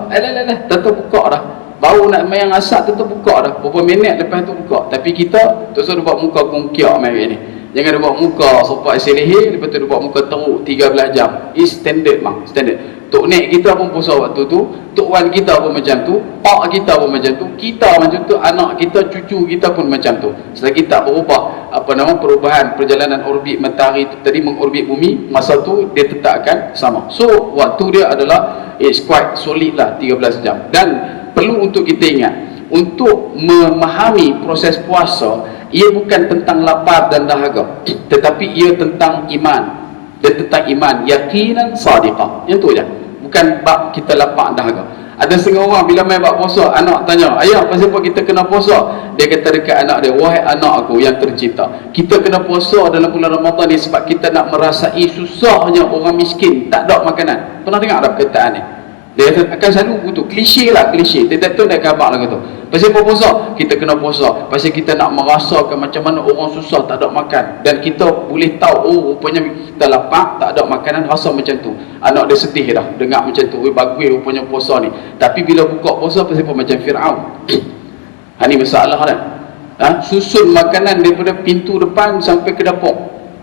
Tentu buka dah. Baru nak mayang asap tentu buka dah. Berapa minit lepas tu buka. Tapi kita tu suruh buat muka kongkiak main ni. Jangan dia buat muka sopak selehe, lepas tu dia buat muka teruk 13 jam. Is standard bang, standard. Tok Nek kita pun puasa waktu tu, Tok Wan kita pun macam tu, Pak kita pun macam tu, kita macam tu, anak kita, cucu kita pun macam tu. Selagi tak berubah perubahan perjalanan orbit matahari tu, tadi mengorbit bumi, masa tu dia tetap akan sama. So waktu dia adalah it's quite solid lah, 13 jam. Dan perlu untuk kita ingat, untuk memahami proses puasa, ia bukan tentang lapar dan dahaga, tetapi ia tentang iman. Dia tentang iman, yakinan sadiqah. Yang tu je. Bukan bab kita lapar dahaga. Ada setengah orang bila main bab puasa, anak tanya, ayah pasal apa kita kena puasa? Dia kata dekat anak dia, wahai anak aku yang tercinta, kita kena puasa dalam bulan Ramadan ni sebab kita nak merasai susahnya orang miskin, tak ada makanan. Pernah dengar tak perkataan ni? Dia akan selalu begitu, klise lah, klise. Dia tu dah khabar lah kata, pasal apa puasa? Kita kena puasa pasal kita nak merasakan macam mana orang susah tak ada makan, dan kita boleh tahu, oh rupanya kita lapar, tak ada makanan, rasa macam tu. Anak dia sedih dah dengar macam tu, bagus rupanya puasa ni. Tapi bila buka puasa pasal apa macam Fir'aun. Ni masalah dah. Susun makanan daripada pintu depan sampai ke dapur.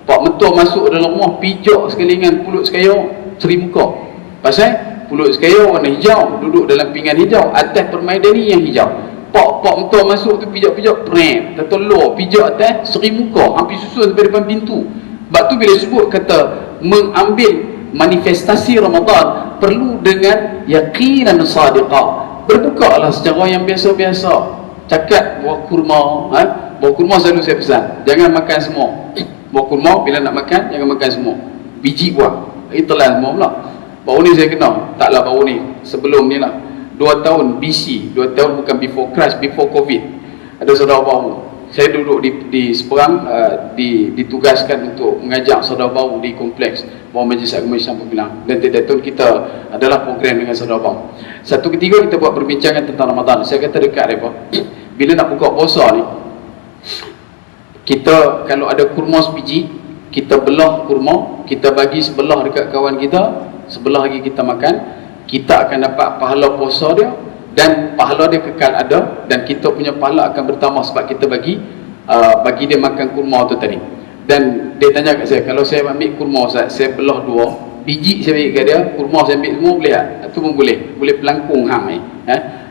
Pak mentua masuk dalam rumah, pijak sekali dengan pulut sekaya seri muka. Pasal pulut sekaya warna hijau, duduk dalam pinggan hijau, atas permaidani yang hijau. Pak mentua masuk tu pijak-pijak, prem, tertelur, pijak atas seri muka, hampir susun sampai depan pintu. Sebab tu bila sebut kata mengambil manifestasi Ramadan perlu dengan yakinan sadiqah. Berbukalah secara yang biasa-biasa. Cakap buah kurma, buah kurma selalu saya pesan, jangan makan semua. Buah kurma bila nak makan jangan makan semua. Biji buah, itulah semua pula. Baru ni saya kenal, taklah baru ni, sebelum ni lah, 2 tahun BC, 2 tahun bukan before crash, before COVID. Ada saudara baru, saya duduk di seberang, ditugaskan untuk mengajak saudara baru di kompleks Bawah Majlis Agama Islam Pemilang. Dan tiap tahun kita adalah program dengan saudara baru. Satu ketiga kita buat perbincangan tentang Ramadan. Saya kata dekat mereka, bila nak buka puasa ni, kita kalau ada kurma sebiji, kita belah kurma, kita bagi sebelah dekat kawan kita, sebelah lagi kita makan, kita akan dapat pahala puasa dia, dan pahala dia kekal ada, dan kita punya pahala akan bertambah sebab kita bagi dia makan kurma tu tadi. Dan dia tanya kat saya, kalau saya ambil kurma Ustaz, saya belah 2 biji, saya bagi kat dia, kurma saya ambil semua boleh tak? Itu pun boleh pelangkung hang ni.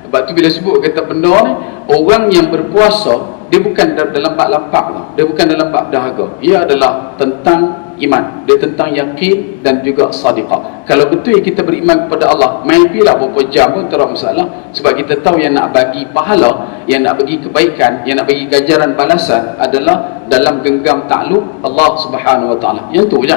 Sebab tu bila sebut kata benda ni, orang yang berpuasa dia bukan dalam bab lapar tau. Dia bukan dalam bab dahaga. Ia adalah tentang iman. Dia tentang yakin dan juga sadiqah. Kalau betul kita beriman kepada Allah, main pilah berapa jam pun tak ada masalah. Sebab kita tahu yang nak bagi pahala, yang nak bagi kebaikan, yang nak bagi ganjaran balasan adalah dalam genggam takluk Allah Subhanahu Wa Taala. Yang tu je.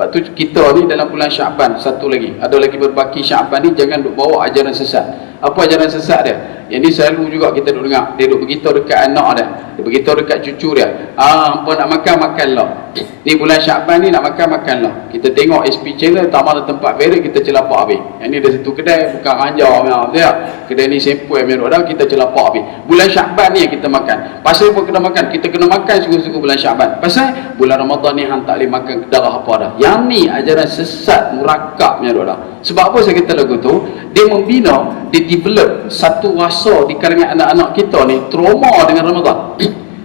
Sebab tu kita ni dalam bulan Syaban, satu lagi, ada lagi berbaki Syaban ni, jangan duk bawa ajaran sesat. Apa ajaran sesat dia? Yang ni selalu juga kita duk dengar. Dia duk beritahu dekat anak dia, dia beritahu dekat cucu dia, hampa nak makan, makanlah. Ni bulan Syaban ni nak makan, makanlah. Kita tengok SP channel, tak mana tempat beres, kita celapak habis. Yang ni ada satu kedai, bukan ranjau, kedai ni sempoi merok dah, kita celapak habis. Bulan Syaban ni yang kita makan. Pasal apa kena makan? Kita kena makan sungguh-sungguh bulan Syaban. Pasal bulan Ramadan ni hang tak boleh makan darah apa dah. Yang ni ajaran sesat murakab merok dah. Sebab apa saya kata lagu tu? Dia membina, dia develop satu rasa di kalangan anak-anak kita ni trauma dengan Ramadan.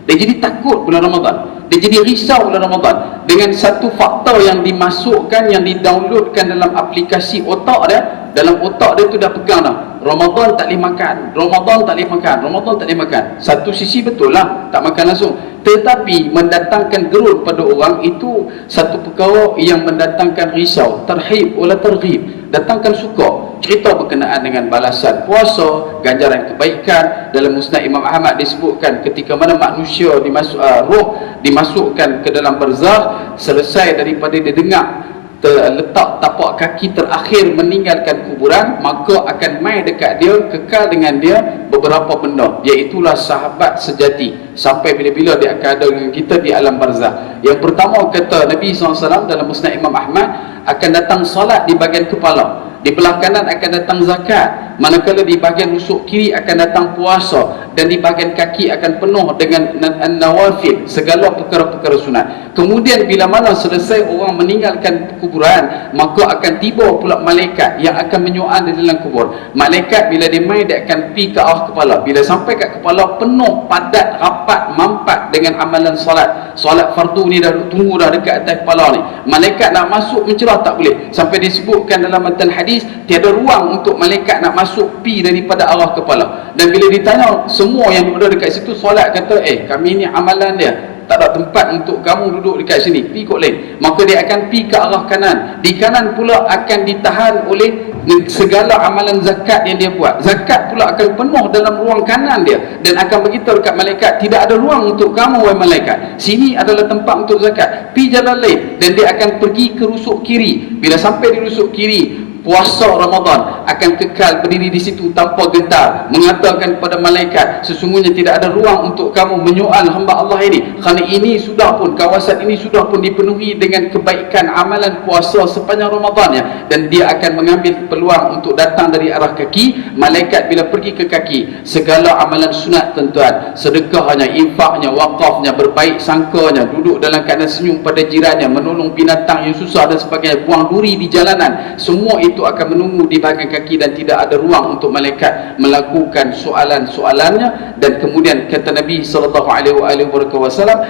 Dia jadi takut bulan Ramadan, dia jadi risau bulan Ramadan dengan satu faktor yang dimasukkan, yang didownloadkan dalam aplikasi otak dia. Dalam otak dia tu dah pegang dah, Ramadan tak boleh makan, Ramadan tak boleh makan, Ramadan tak boleh makan. Satu sisi betul lah, tak makan langsung, tetapi mendatangkan gerun pada orang itu satu perkara yang mendatangkan risau, terhib wala terghib, datangkan suka. Cerita berkenaan dengan balasan puasa, ganjaran kebaikan. Dalam Musnad Imam Ahmad disebutkan ketika mana manusia roh dimasukkan ke dalam barzakh, selesai daripada dia dengar letak tapak kaki terakhir meninggalkan kuburan, maka akan mai dekat dia, kekal dengan dia beberapa benda, iaitulah sahabat sejati, sampai bila-bila dia akan ada dengan kita di alam barzakh. Yang pertama, kata Nabi SAW dalam Musnad Imam Ahmad, akan datang salat di bahagian kepala, di belah kanan akan datang zakat, manakala di bahagian rusuk kiri akan datang puasa, dan di bahagian kaki akan penuh dengan nawafil, segala perkara-perkara sunat. Kemudian bila mana selesai orang meninggalkan kuburan, maka akan tiba pula malaikat yang akan menyoal di dalam kubur. Malaikat bila dia mai, dia akan pergi ke arah kepala. Bila sampai kat kepala, penuh, padat, rapat, mampat dengan amalan solat. Solat fardu ni dah tunggu dah dekat atas kepala ni. Malaikat nak masuk mencerah tak boleh. Sampai disebutkan dalam matan hadis, tiada ruang untuk malaikat nak masuk pi daripada arah kepala. Dan bila ditanya semua yang duduk dekat situ solat, kata kami ni amalan dia, tak ada tempat untuk kamu duduk dekat sini, pi kot lain. Maka dia akan pi ke arah kanan. Di kanan pula akan ditahan oleh segala amalan zakat yang dia buat. Zakat pula akan penuh dalam ruang kanan dia, dan akan beritahu dekat malaikat, tidak ada ruang untuk kamu wahai malaikat, sini adalah tempat untuk zakat, pi jalan lain. Dan dia akan pergi ke rusuk kiri. Bila sampai di rusuk kiri, puasa Ramadan akan kekal berdiri di situ tanpa gentar, mengatakan kepada malaikat, sesungguhnya tidak ada ruang untuk kamu menyoal hamba Allah ini, kerana ini sudah pun, kawasan ini sudah pun dipenuhi dengan kebaikan amalan puasa sepanjang Ramadan ya. Dan dia akan mengambil peluang untuk datang dari arah kaki. Malaikat bila pergi ke kaki, segala amalan sunat tuan-tuan, sedekahnya, infaknya, wakafnya, berbaik sangkanya, duduk dalam keadaan senyum pada jirannya, menolong binatang yang susah dan sebagainya, buang duri di jalanan, semua itu akan menunggu di bahagian kaki, dan tidak ada ruang untuk malaikat melakukan soalan-soalannya. Dan kemudian kata Nabi SAW,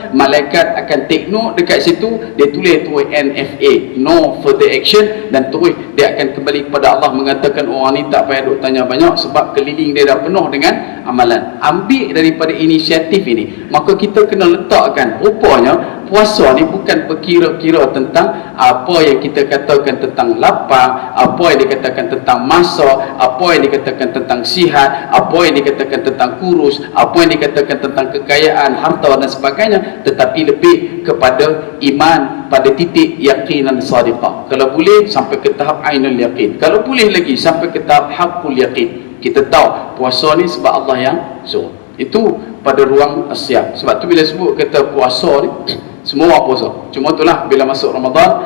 malaikat akan take note dekat situ, dia tulis NFA, no further action, dan terus dia akan kembali kepada Allah mengatakan, orang ni tak payah duk tanya banyak sebab keliling dia dah penuh dengan amalan. Ambil daripada inisiatif ini, maka kita kena letakkan, rupanya puasa ni bukan berkira-kira tentang apa yang kita katakan tentang lapar, apa yang dikatakan tentang masa, apa yang dikatakan tentang sihat, apa yang dikatakan tentang kurus, apa yang dikatakan tentang kekayaan, harta dan sebagainya, tetapi lebih kepada iman pada titik yaqinan sadiqah. Kalau boleh sampai ke tahap ainul yaqin, kalau boleh lagi sampai ke tahap haqqul yaqin. Kita tahu puasa ni sebab Allah yang suruh. Itu pada ruang asyam. Sebab tu bila sebut kata puasa ni, semua orang puasa. Cuma itulah bila masuk Ramadan,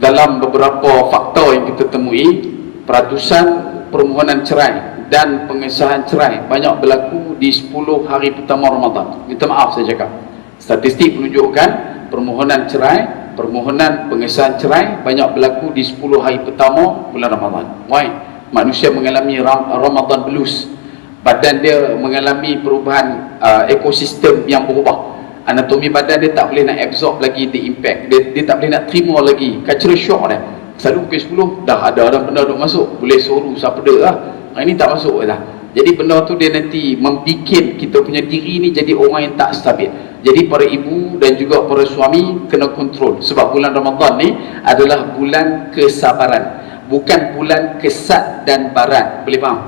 dalam beberapa faktor yang kita temui, peratusan permohonan cerai dan pengesahan cerai banyak berlaku di 10 hari pertama Ramadan. Minta maaf saya cakap, statistik menunjukkan permohonan cerai, permohonan pengesahan cerai banyak berlaku di 10 hari pertama bulan Ramadan. Why? Manusia mengalami Ramadan blues. Badan dia mengalami perubahan ekosistem yang berubah. Anatomi badan dia tak boleh nak absorb lagi the impact, dia tak boleh nak terima lagi cultural shock dia. Selalu pukul 10 dah ada benda duk masuk, boleh suruh sapeda lah, ini tak masuk dah. Jadi benda tu dia nanti membikin kita punya diri ni jadi orang yang tak stabil. Jadi para ibu dan juga para suami kena kontrol, sebab bulan Ramadan ni adalah bulan kesabaran, bukan bulan kesat dan barat. Boleh faham?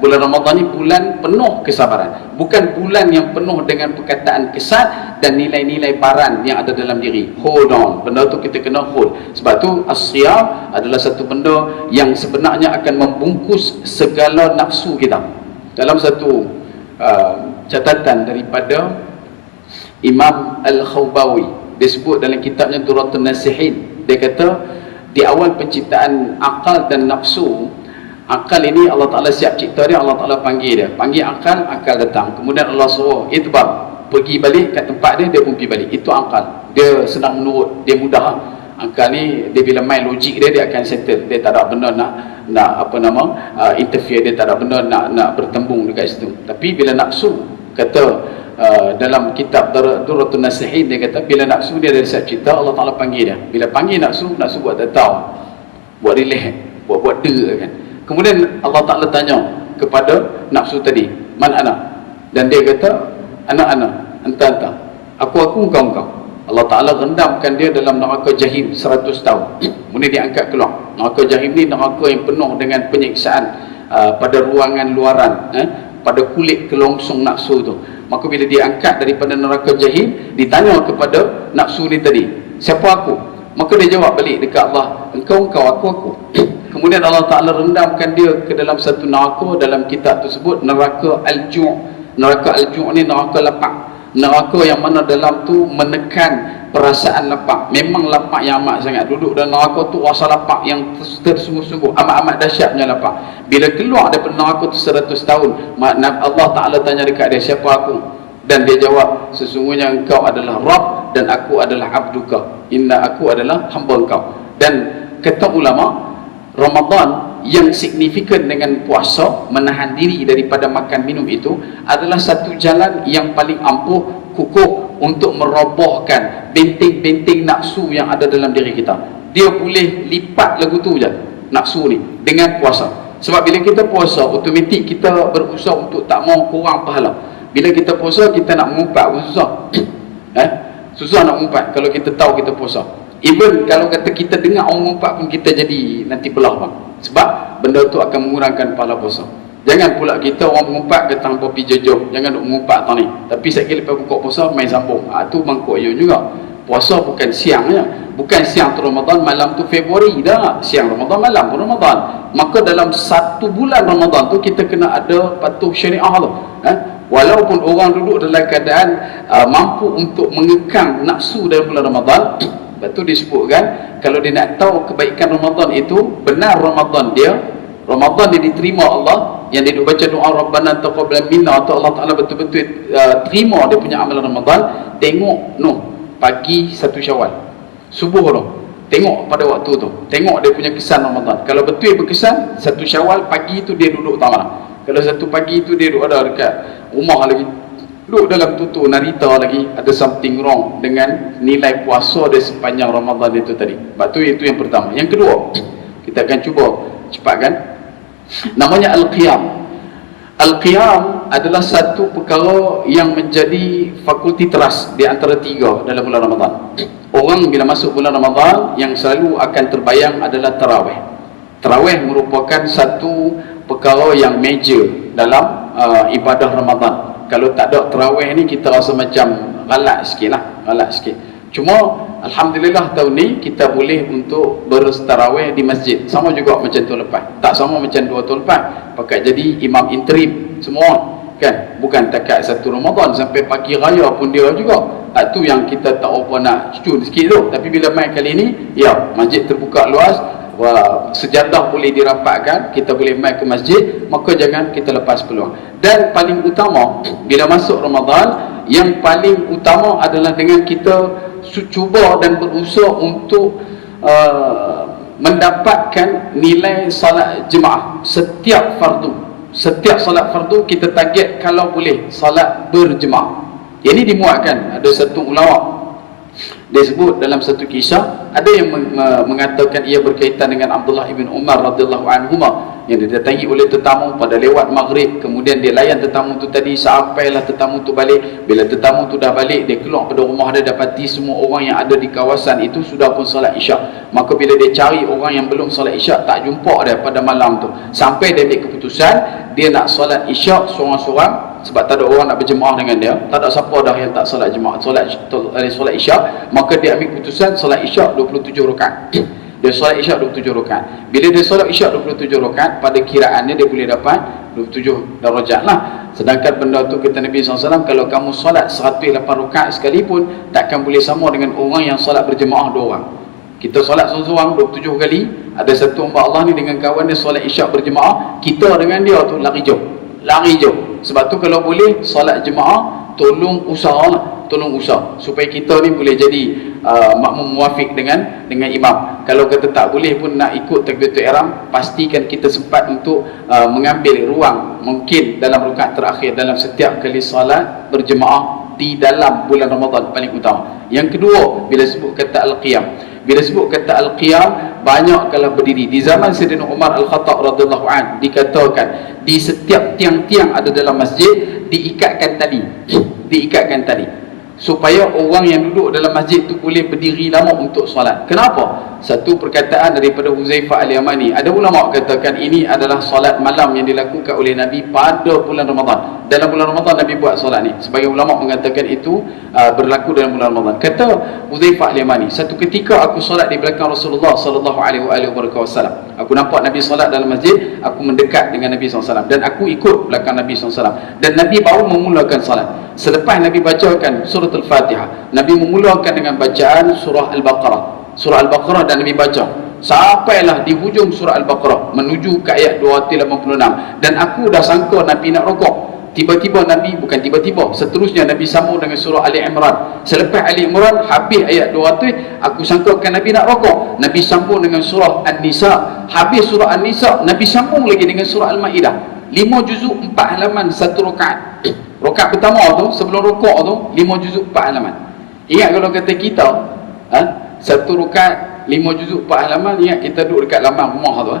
Bulan Ramadan ni bulan penuh kesabaran, bukan bulan yang penuh dengan perkataan kesat dan nilai-nilai baran yang ada dalam diri. Hold on, benda tu kita kena hold. Sebab tu as-siyam adalah satu benda yang sebenarnya akan membungkus segala nafsu kita. Dalam satu catatan daripada Imam Al-Khawbawi, dia sebut dalam kitabnya Duratun Nasihin, dia kata di awal penciptaan akal dan nafsu, akal ini Allah Ta'ala siap cipta dia, Allah Ta'ala panggil dia, panggil akal, akal datang. Kemudian Allah suruh itbar, pergi balik kat tempat dia, dia pun pergi balik. Itu akal, dia senang menurut, dia mudah. Akal ni dia bila main logik dia, dia akan settle, dia tak ada benda nak interfere, dia tak ada benda nak bertembung dekat situ. Tapi bila nafsu, kata dalam kitab Duratun Nasihin, dia kata bila nafsu dia ada siap cipta, Allah Ta'ala panggil dia. Bila panggil nafsu buat tak tahu, buat relax, buat kan. Kemudian Allah Ta'ala tanya kepada nafsu tadi, man ana? Dan dia kata, ana, anta, aku, engkau. Allah Ta'ala rendamkan dia dalam neraka jahim 100 tahun. Kemudian dia angkat keluar. Neraka jahim ni neraka yang penuh dengan penyiksaan pada ruangan luaran, pada kulit kelongsong nafsu tu. Maka bila dia angkat daripada neraka jahim, ditanya kepada nafsu ni tadi, siapa aku? Maka dia jawab balik dekat Allah, engkau, aku. Kemudian Allah Ta'ala rendamkan dia ke dalam satu neraka. Dalam kitab tersebut neraka Al-Ju'. Neraka Al-Ju' ni neraka lapar, neraka yang mana dalam tu menekan perasaan lapar. Memang lapar yang amat sangat. Duduk dalam neraka tu rasa lapar yang tersungguh-sungguh, amat-amat dahsyatnya lapar. Bila keluar daripada neraka tu 100 tahun, Allah Ta'ala tanya dekat dia, siapa aku? Dan dia jawab, sesungguhnya engkau adalah Rabb dan aku adalah abduka, inna aku adalah hamba engkau. Dan kata ulama, Ramadan yang signifikan dengan puasa, menahan diri daripada makan minum, itu adalah satu jalan yang paling ampuh, kukuh untuk merobohkan benteng-benteng nafsu yang ada dalam diri kita. Dia boleh lipat lagu tu je, nafsu ni, dengan puasa. Sebab bila kita puasa, automatik kita berusaha untuk tak mau kurang pahala. Bila kita puasa, kita nak mengumpat pun susah. Susah nak mengumpat kalau kita tahu kita puasa. Even kalau kata kita dengar orang mengumpat pun, kita jadi nanti belah bang. Sebab benda tu akan mengurangkan pahala puasa. Jangan pula kita orang mengumpat kata hampa pergi jejok, jangan duk mengumpat tau ni. Tapi sekali lepas buka puasa main sambung. Tu mangkuk you juga. Puasa bukan siangnya, bukan siang tu Ramadan, malam tu Februari dah. Siang Ramadan, malam tu Ramadan. Maka dalam satu bulan Ramadan tu kita kena ada patuh syariah tu. Walaupun orang duduk dalam keadaan mampu untuk mengekang nafsu dalam bulan Ramadan. Lepas tu disebutkan, kalau dia nak tahu kebaikan Ramadan itu, benar Ramadan dia diterima Allah, yang dia baca doa Rabbana taqabbal minna, atau Allah Ta'ala betul-betul terima dia punya amalan Ramadan. Tengok pagi 1 Syawal, subuh tu, tengok pada waktu tu, tengok dia punya kesan Ramadan. Kalau betul berkesan, 1 Syawal pagi tu dia duduk tak mana. Kalau satu pagi tu dia duduk ada dekat rumah lagi, duduk dalam tutur narita lagi, ada something wrong dengan nilai puasa dia sepanjang Ramadan itu tadi. Sebab tu itu yang pertama. Yang kedua, kita akan cuba cepatkan, namanya Al-Qiyam. Al-Qiyam adalah satu perkara yang menjadi fakulti teras di antara 3 dalam bulan Ramadan. Orang bila masuk bulan Ramadan, yang selalu akan terbayang adalah tarawih. Tarawih merupakan satu perkara yang major dalam ibadah Ramadan. Kalau tak ada tarawih ni, kita rasa macam galak sikit. Cuma alhamdulillah tahun ni kita boleh untuk bertarawih di masjid. Sama juga macam tahun lepas, tak sama macam 2 tahun lepas. Pakai jadi imam interim semua kan, bukan takat satu Ramadan, sampai pagi raya pun dia juga. Tu yang kita tak apa nak cun sikit tu. Tapi bila main kali ni, ya, masjid terbuka luas, sejadah boleh dirapatkan, kita boleh main ke masjid, maka jangan kita lepas peluang. Dan paling utama, bila masuk Ramadan, yang paling utama adalah dengan kita cuba dan berusaha untuk mendapatkan nilai salat jemaah setiap fardu. Setiap salat fardu kita target kalau boleh salat berjemaah. Ini dimuatkan, ada satu ulama Dia sebut dalam satu kisah, ada yang mengatakan ia berkaitan dengan Abdullah ibn Umar radhiyallahu anhuma, yang didatangi oleh tetamu pada lewat maghrib, kemudian dia layan tetamu tu tadi sampailah tetamu tu balik. Bila tetamu tu dah balik, dia keluar pada rumah dia, dapati semua orang yang ada di kawasan itu sudah pun solat isyak. Maka bila dia cari orang yang belum solat isyak, tak jumpa dia pada malam tu. Sampai dia ambil keputusan dia nak solat isyak seorang-seorang, sebab tak ada orang nak berjemaah dengan dia, tak ada siapa dah yang tak solat jemaah, solat isyak. Maka dia ambil keputusan solat isyak 27 rakaat. Dia solat isyak 27 rakaat. Bila dia solat isyak 27 rakaat, pada kiraannya dia boleh dapat 27 darajat lah. Sedangkan benda tu kata Nabi SAW, kalau kamu solat 108 rakaat sekalipun, takkan boleh sama dengan orang yang solat berjemaah 2 orang. Kita solat seorang-seorang 27 kali, ada satu hamba Allah ni dengan kawan dia solat isyak berjemaah, kita dengan dia tu lari jauh. Sebab tu kalau boleh solat jemaah, tolong usahalah, tolong usaha supaya kita ni boleh jadi makmum muafiq dengan imam. Kalau kata tak boleh pun nak ikut takbiratul ihram, pastikan kita sempat untuk mengambil ruang mungkin dalam rakaat terakhir dalam setiap kali solat berjemaah di dalam bulan Ramadan paling utama. Yang kedua, bila sebut kata al-qiyam, bila sebut kata al-qiyam, banyak kalau berdiri. Di zaman Sayyidina Umar Al-Khattab radhiyallahu anhu dikatakan di setiap tiang-tiang ada dalam masjid diikatkan tali supaya orang yang duduk dalam masjid tu boleh berdiri lama untuk solat. Kenapa? Satu perkataan daripada Huzaifah Al-Yamani. Ada ulama katakan ini adalah solat malam yang dilakukan oleh Nabi pada bulan Ramadan. Dalam bulan Ramadan Nabi buat solat ni. Sebagai ulama mengatakan itu berlaku dalam bulan Ramadan. Kata Huzaifah Al-Yamani, satu ketika aku solat di belakang Rasulullah sallallahu alaihi wasallam. Aku nampak Nabi solat dalam masjid, aku mendekat dengan Nabi SAW dan aku ikut belakang Nabi SAW. Dan Nabi baru memulakan solat. Selepas Nabi bacakan surah Al-Fatihah, Nabi memulakan dengan bacaan surah Al-Baqarah dan Nabi baca sampailah di hujung surah Al-Baqarah menuju ke ayat 286, dan aku dah sangka Nabi nak rokok. Tiba-tiba Nabi, bukan tiba-tiba, seterusnya Nabi sambung dengan surah Ali Imran. Selepas Ali Imran habis ayat 200, aku sangkakan Nabi nak rokok. Nabi sambung dengan surah An-Nisa. Habis surah An-Nisa, Nabi sambung lagi dengan surah Al-Maidah. 5 juzuk 4 halaman satu rakaat. Rakaat pertama tu sebelum rokok tu 5 juzuk 4 halaman. Ingat kalau kata kita satu rakaat 5 juzuk 4 halaman, ingat kita duduk dekat laman rumah tu.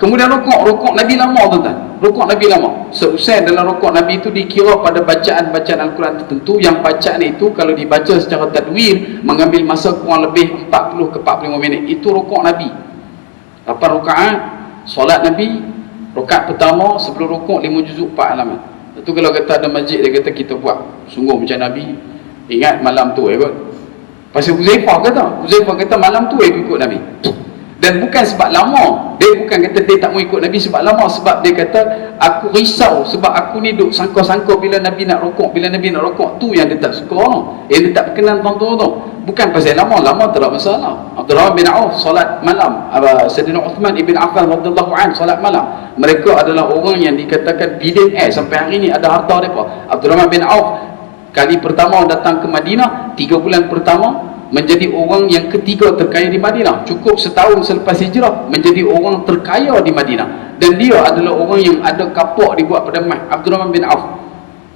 Kemudian rokok Nabi lama tuan-tuan. Rokok Nabi lama. Seusai dalam rokok Nabi itu dikira pada bacaan-bacaan Al-Quran tertentu, yang bacaan itu kalau dibaca secara tadwir mengambil masa kurang lebih 40 ke 45 minit. Itu rokok Nabi. 8 rakaat solat Nabi. Rakaat pertama sebelum rokok 5 juzuk 4 halaman. Itu kalau kata ada masjid dia kata kita buat sungguh macam Nabi. Ingat malam tu kot. Pasal Huzaifah kata malam tu ikut Nabi. Dan bukan sebab lama. Dia bukan kata dia tak mau ikut Nabi sebab lama. Sebab dia kata aku risau sebab aku ni duk sangka-sangka bila Nabi nak rokok. Tu yang dia tak suka tu. Yang dia tak berkenan tu. Bukan pasal lama tak ada masalah. Abdurrahman bin Auf solat malam. Sayyidina Uthman ibn Affan radhiyallahu anhu solat malam. Mereka adalah orang yang dikatakan billionaire sampai hari ni, ada harta mereka. Abdurrahman bin Auf kali pertama datang ke Madinah, 3 bulan pertama menjadi orang yang ketiga terkaya di Madinah. Cukup setahun selepas hijrah menjadi orang terkaya di Madinah. Dan dia adalah orang yang ada kapak dibuat pada emas. Abdurrahman bin Auf.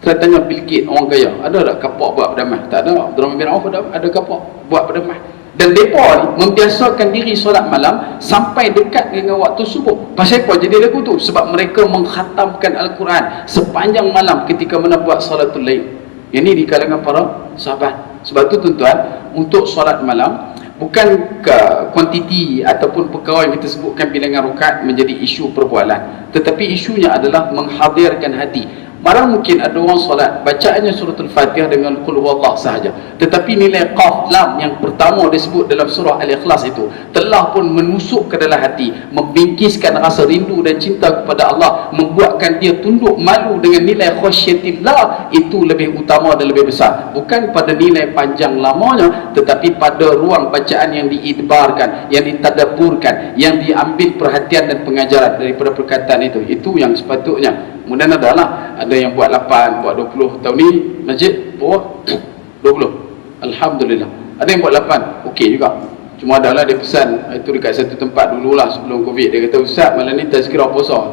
Saya tanya Bill Gates, orang kaya, ada tak kapak buat pada emas? Tak ada. Abdurrahman bin Auf ada kapak buat pada emas. Dan mereka ni membiasakan diri solat malam sampai dekat dengan waktu subuh. Pasal apa jadi lagu tu? Sebab mereka mengkhatamkan Al-Quran sepanjang malam ketika mana buat salatul lail. Yang ni di kalangan para sahabat. Sebab tu tuan-tuan, untuk solat malam bukan kuantiti ataupun perkara yang kita sebutkan bilangan rakaat menjadi isu perbualan, tetapi isunya adalah menghadirkan hati. Marah mungkin ada orang solat bacaannya surah Al-Fatihah dengan qul huwallah sahaja, tetapi nilai qaf lam yang pertama disebut dalam surah Al-Ikhlas itu telah pun menusuk ke dalam hati, membingkiskan rasa rindu dan cinta kepada Allah, membuatkan dia tunduk malu dengan nilai khasyatillah. Itu lebih utama dan lebih besar, bukan pada nilai panjang lamanya, tetapi pada ruang bacaan yang diidbarkan, yang ditadaburkan, yang diambil perhatian dan pengajaran daripada perkataan itu. Itu yang sepatutnya. Kemudian ada yang buat 8, buat 20. Tahun ni masjid buat 20. Alhamdulillah. Ada yang buat 8, okey juga. Cuma adalah dia pesan itu dekat satu tempat dululah sebelum Covid. Dia kata, Ustaz malam ni tazkirah puasa.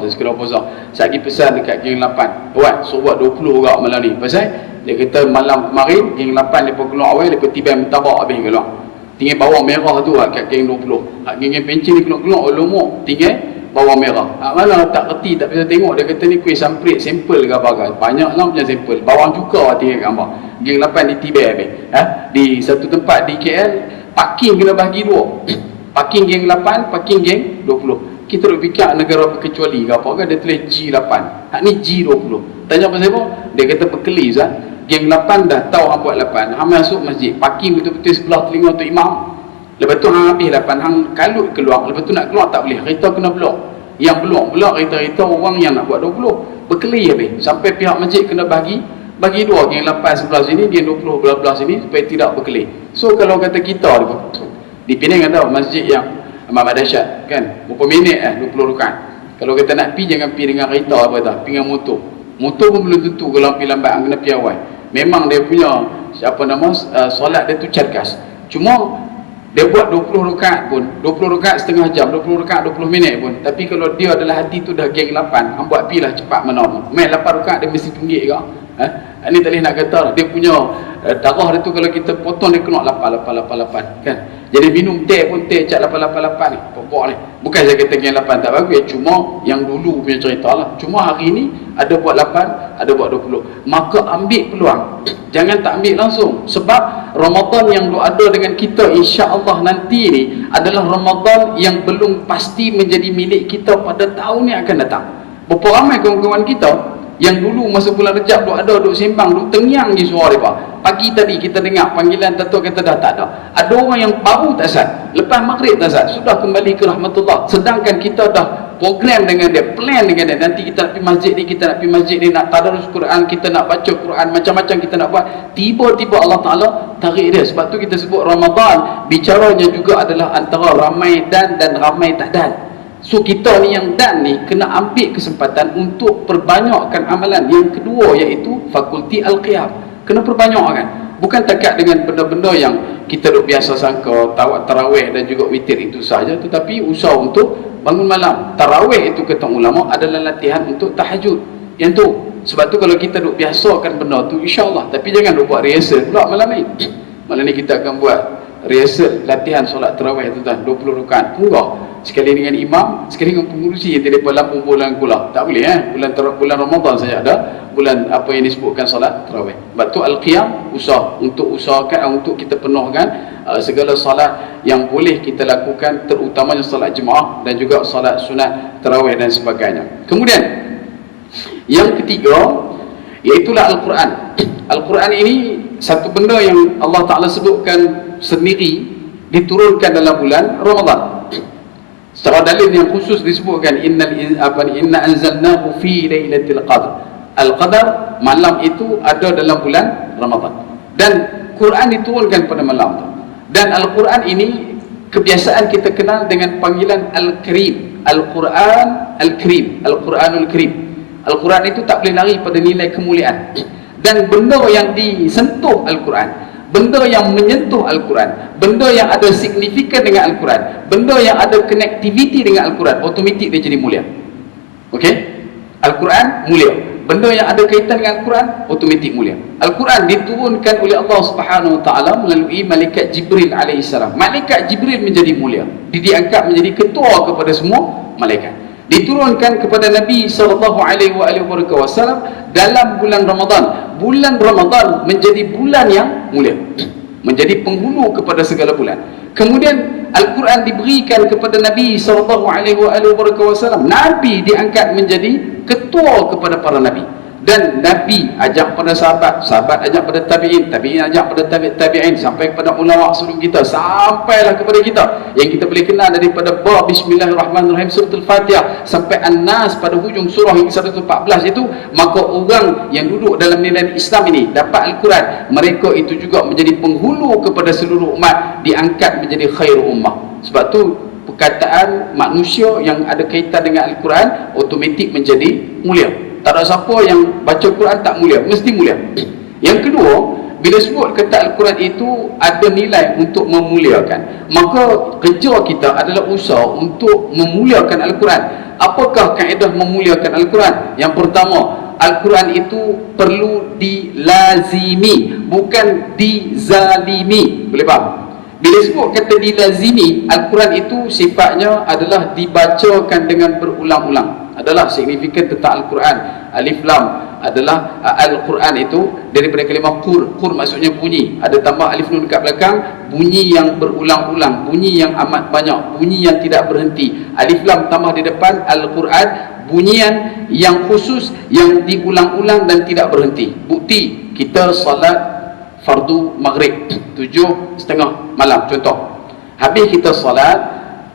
Sat lagi pesan dekat geng 8. Buat, so buat 20 orang malam ni. Pasal dia kata malam kemarin geng 8 depa keluar awal, depa tiba mentabak habis keluar. Tinggal bawang merah tu kat geng 20. Geng pencin ni keluar lomok tinggal bawang merah. Mana tak reti, tak bisa tengok. Dia kata ni kuih samprit sampel ke apa. Banyak lah punya sampel. Bawang juga tinggal gambar. Geng 8 ditibai habis. Di satu tempat di KL, parking kena bagi dua. Parking geng 8, parking geng 20. Kita duk fikir negara berkecuali ke apa kan, dia tulis G8. Hak ni G20. Tanya pasal apa? Dia kata berkeli Zat. Geng 8 dah tahu hang buat 8. Hang masuk masjid, parking betul-betul sebelah telinga tu imam. Lepas tu hang habis 8, hang kalut keluar. Lepas tu nak keluar tak boleh. Kereta kena blok. Yang blok pula kereta-kereta orang yang nak buat 20. Berkeli habis. Sampai pihak masjid kena bagi dua, geng 8 sebelah sini, geng 20 belah sini supaya tidak berkelih. So kalau kata kita di Penang ada masjid yang amat dahsyat kan, berapa minit 20 rakaat. Kalau kata nak pi jangan pi dengan kereta apa dah, pi dengan motor. Motor pun belum tentu kalau pi lambat kena pi awal. Memang dia punya solat dia tu cergas. Cuma dia buat 20 rakaat pun, 20 rakaat setengah jam, 20 rakaat 20 minit pun. Tapi kalau dia adalah hati tu dah geng 8, hang buat pi lah cepat mana. Main 8 rakaat dia mesti tunggik ke. Ini tak boleh nak kata dia punya darah dia tu kalau kita potong dia kena 8 kan. Jadi minum teh pun teh cat 8 ni pokok ni. Bukan saya kata yang 8 tak bagus, cuma yang dulu punya cerita lah. Cuma hari ni ada buat 8, ada buat 20. Maka ambil peluang, jangan tak ambil langsung. Sebab Ramadan yang ada dengan kita insya-Allah nanti ni adalah Ramadan yang belum pasti menjadi milik kita pada tahun yang akan datang. Berapa ramai kawan-kawan kita yang dulu masa bulan Rejab duk sembang, duk tengyang di suara mereka. Pagi tadi kita dengar panggilan Datuk kata dah tak ada. Ada orang yang baru tak sat, lepas maghrib tak sat, sudah kembali ke rahmatullah. Sedangkan kita dah program dengan dia, plan dengan dia. Nanti kita nak pergi masjid ni, kita nak pergi masjid ni, nak tadarus Quran, kita nak baca Quran, macam-macam kita nak buat. Tiba-tiba Allah Ta'ala tarik dia. Sebab tu kita sebut Ramadan, bicaranya juga adalah antara ramai dan ramai tak dan. So kita ni yang dan ni kena ambil kesempatan untuk perbanyakkan amalan. Yang kedua iaitu fakulti Al-Qiyam. Kena perbanyakkan. Bukan takat dengan benda-benda yang kita duk biasa sangka tawak tarawih dan juga witir itu saja, tetapi usaha untuk bangun malam. Tarawih itu kata ulama adalah latihan untuk tahajud. Yang tu. Sebab tu kalau kita duk biasakan benda tu insya-Allah, tapi jangan duk buat rehearsal pula malam ni. Malam ni kita akan buat rehearsal latihan solat tarawih tu dah 20 rakaat. Murah. Sekali dengan imam, sekali dengan pengurusi yang tidak lampung bulan pula. Tak boleh bulan Ramadan saja ada, bulan apa yang disebutkan solat tarawih. Sebab tu Al-Qiyam usahakan untuk kita penuhkan segala solat yang boleh kita lakukan, terutamanya solat jemaah dan juga solat sunat tarawih dan sebagainya. Kemudian yang ketiga iaitulah Al-Quran. Al-Quran ini satu benda yang Allah Ta'ala sebutkan sendiri, diturunkan dalam bulan Ramadan. Secara dalil yang khusus disebutkan inna anzalnahu fi lailatul qadr. Al-Qadar malam itu ada dalam bulan Ramadan. Dan Quran diturunkan pada malam itu. Dan Al-Quran ini kebiasaan kita kenal dengan panggilan Al-Karim. Al-Quran Al-Karim, Al-Quranul Karim. Al-Quran itu tak boleh lari pada nilai kemuliaan. Dan benda yang disentuh Al-Quran, benda yang menyentuh Al-Quran, benda yang ada signifikan dengan Al-Quran, benda yang ada connectivity dengan Al-Quran, otomatik dia jadi mulia. Okey? Al-Quran mulia. Benda yang ada kaitan dengan Al-Quran, otomatik mulia. Al-Quran diturunkan oleh Allah Subhanahu Wa Taala melalui malaikat Jibril alaihissalam. Malaikat Jibril menjadi mulia. Dia diangkat menjadi ketua kepada semua malaikat. Diturunkan kepada Nabi SAW dalam bulan Ramadan. Bulan Ramadan menjadi bulan yang mulia, menjadi penghulu kepada segala bulan. Kemudian Al-Quran diberikan kepada Nabi SAW. Nabi diangkat menjadi ketua kepada para Nabi. Dan Nabi ajak pada sahabat, sahabat ajak pada tabi'in, tabi'in ajak pada tabi'in, sampai kepada ulama sebelum kita, sampailah kepada kita yang kita boleh kenal daripada bab Bismillahirrahmanirrahim surah Al-Fatihah sampai An-Nas pada hujung surah hingga 114 itu. Maka orang yang duduk dalam nilai Islam ini dapat Al-Quran, mereka itu juga menjadi penghulu kepada seluruh umat, diangkat menjadi khair ummah. Sebab tu perkataan manusia yang ada kaitan dengan Al-Quran otomatik menjadi mulia. Tak ada siapa yang baca Quran tak mulia, mesti mulia. Yang kedua, bila sebut kata Al-Quran itu ada nilai untuk memuliakan, maka kerja kita adalah usaha untuk memuliakan Al-Quran. Apakah kaedah memuliakan Al-Quran? Yang pertama, Al-Quran itu perlu dilazimi, bukan dizalimi. Boleh faham? Bila sebut kata dilazimi, Al-Quran itu sifatnya adalah dibacakan dengan berulang-ulang. Adalah signifikan tentang Al-Quran. Alif Lam adalah Al-Quran itu daripada kalimah qur. Qur maksudnya bunyi. Ada tambah alif nun kat belakang, bunyi yang berulang-ulang, bunyi yang amat banyak, bunyi yang tidak berhenti. Alif Lam tambah di depan Al-Quran, bunyian yang khusus yang diulang-ulang dan tidak berhenti. Bukti, kita salat fardu maghrib 7:30 malam contoh. Habis kita salat,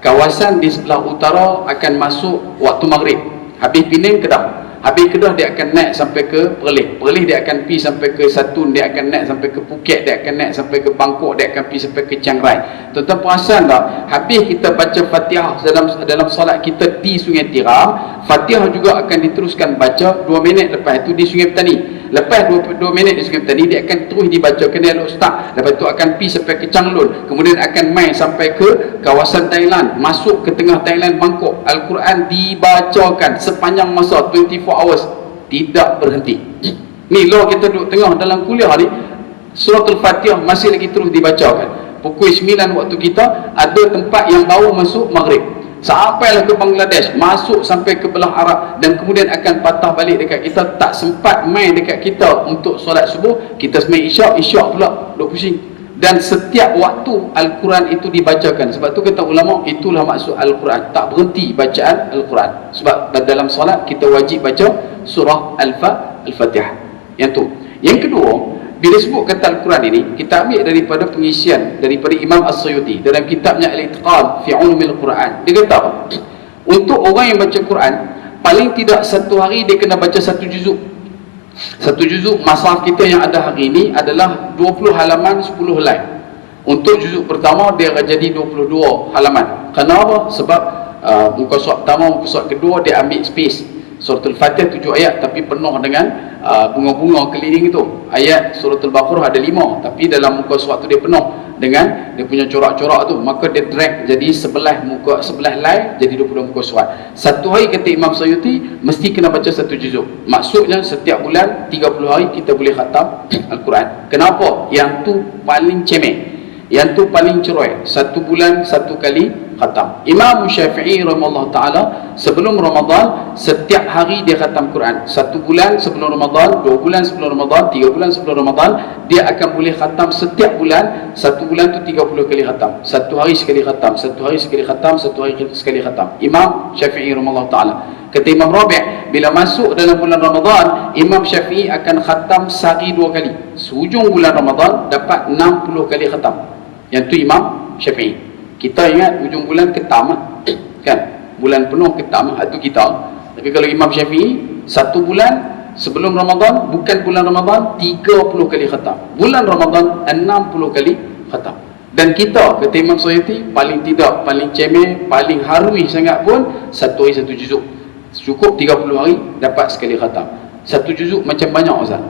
kawasan di sebelah utara akan masuk waktu maghrib. Habis Penang, Kedah. Habis Kedah dia akan naik sampai ke Perlis. Perlis dia akan pergi sampai ke Satun, dia akan naik sampai ke Phuket, dia akan naik sampai ke Bangkok, dia akan pergi sampai ke Chiang Rai. Tuan-tuan perasan tak? Habis kita baca Fatihah dalam solat kita di Sungai Tiram, Fatihah juga akan diteruskan baca 2 minit lepas itu di Sungai Petani. Lepas 2 minit di Sungai Petani, dia akan terus dibacakan oleh Ustaz. Lepas itu akan pergi sampai ke Changlun, kemudian akan main sampai ke kawasan Thailand, masuk ke tengah Thailand, Bangkok. Al-Quran dibacakan sepanjang masa 24 hours, tidak berhenti. Ni lo kita duduk tengah dalam kuliah ni, surah Al-Fatihah masih lagi terus dibacakan. Pukul 9 waktu kita, ada tempat yang baru masuk maghrib, sampailah ke Bangladesh, masuk sampai ke belah Arab, dan kemudian akan patah balik dekat kita. Tak sempat main dekat kita untuk solat subuh, kita sembang isyak pula duk pusing. Dan setiap waktu Al-Quran itu dibacakan. Sebab tu kata ulama, itulah maksud Al-Quran, tak berhenti bacaan Al-Quran. Sebab dalam solat kita wajib baca surah Al-Fatihah. Yang tu. Yang kedua, bila sebut kata Al-Quran ini, kita ambil daripada pengisian daripada Imam As-Suyuti dalam kitabnya Al-Itqan fi Ulumil Quran. Dia kata apa? Untuk orang yang baca Quran, paling tidak satu hari dia kena baca satu juzuk. Satu juzuk masahaf kita yang ada hari ini adalah 20 halaman 10 helai. Untuk juzuk pertama dia akan jadi 22 halaman. Kenapa? Sebab muka surat pertama, muka surat kedua dia ambil space. Surah Al-Fatihah 7 ayat tapi penuh dengan bunga-bunga keliling itu. Ayat Surah Al-Baqarah ada 5, tapi dalam muka surat tu dia penuh dengan dia punya corak-corak tu. Maka dia drag jadi sebelah helai jadi 22 muka surat. Satu hari kata Imam Suyuti mesti kena baca satu juzuk. Maksudnya setiap bulan 30 hari kita boleh khatam Al-Quran. Kenapa? Yang tu paling cemeh, yang tu paling ceroy. Satu bulan satu kali khatam. Imam Syafi'i rahimahullah ta'ala sebelum Ramadan setiap hari dia khatam Quran. Satu bulan sebelum Ramadan, 2 bulan sebelum Ramadan, 3 bulan sebelum Ramadan, dia akan boleh khatam setiap bulan. Satu bulan tu 30 kali khatam. Satu hari sekali khatam, satu hari sekali khatam, satu hari sekali khatam. Imam Syafi'i rahimahullah ta'ala. Kata Imam Rabi', bila masuk dalam bulan Ramadan, Imam Syafi'i akan khatam sehari 2 kali. Sehujung bulan Ramadan dapat 60 kali khatam. Yang tu Imam Syafi'i. Kita ingat hujung bulan ketam kan, bulan penuh ketam itu kita. Tapi kalau Imam Syafi'i satu bulan sebelum Ramadan, bukan bulan Ramadan, 30 kali khatam. Bulan Ramadan 60 kali khatam. Dan kita kata Imam Suyuti paling tidak, paling cemeh, paling harui sangat pun satu hari satu juzuk. Cukup 30 hari dapat sekali khatam. Satu juzuk macam banyak Ustaz.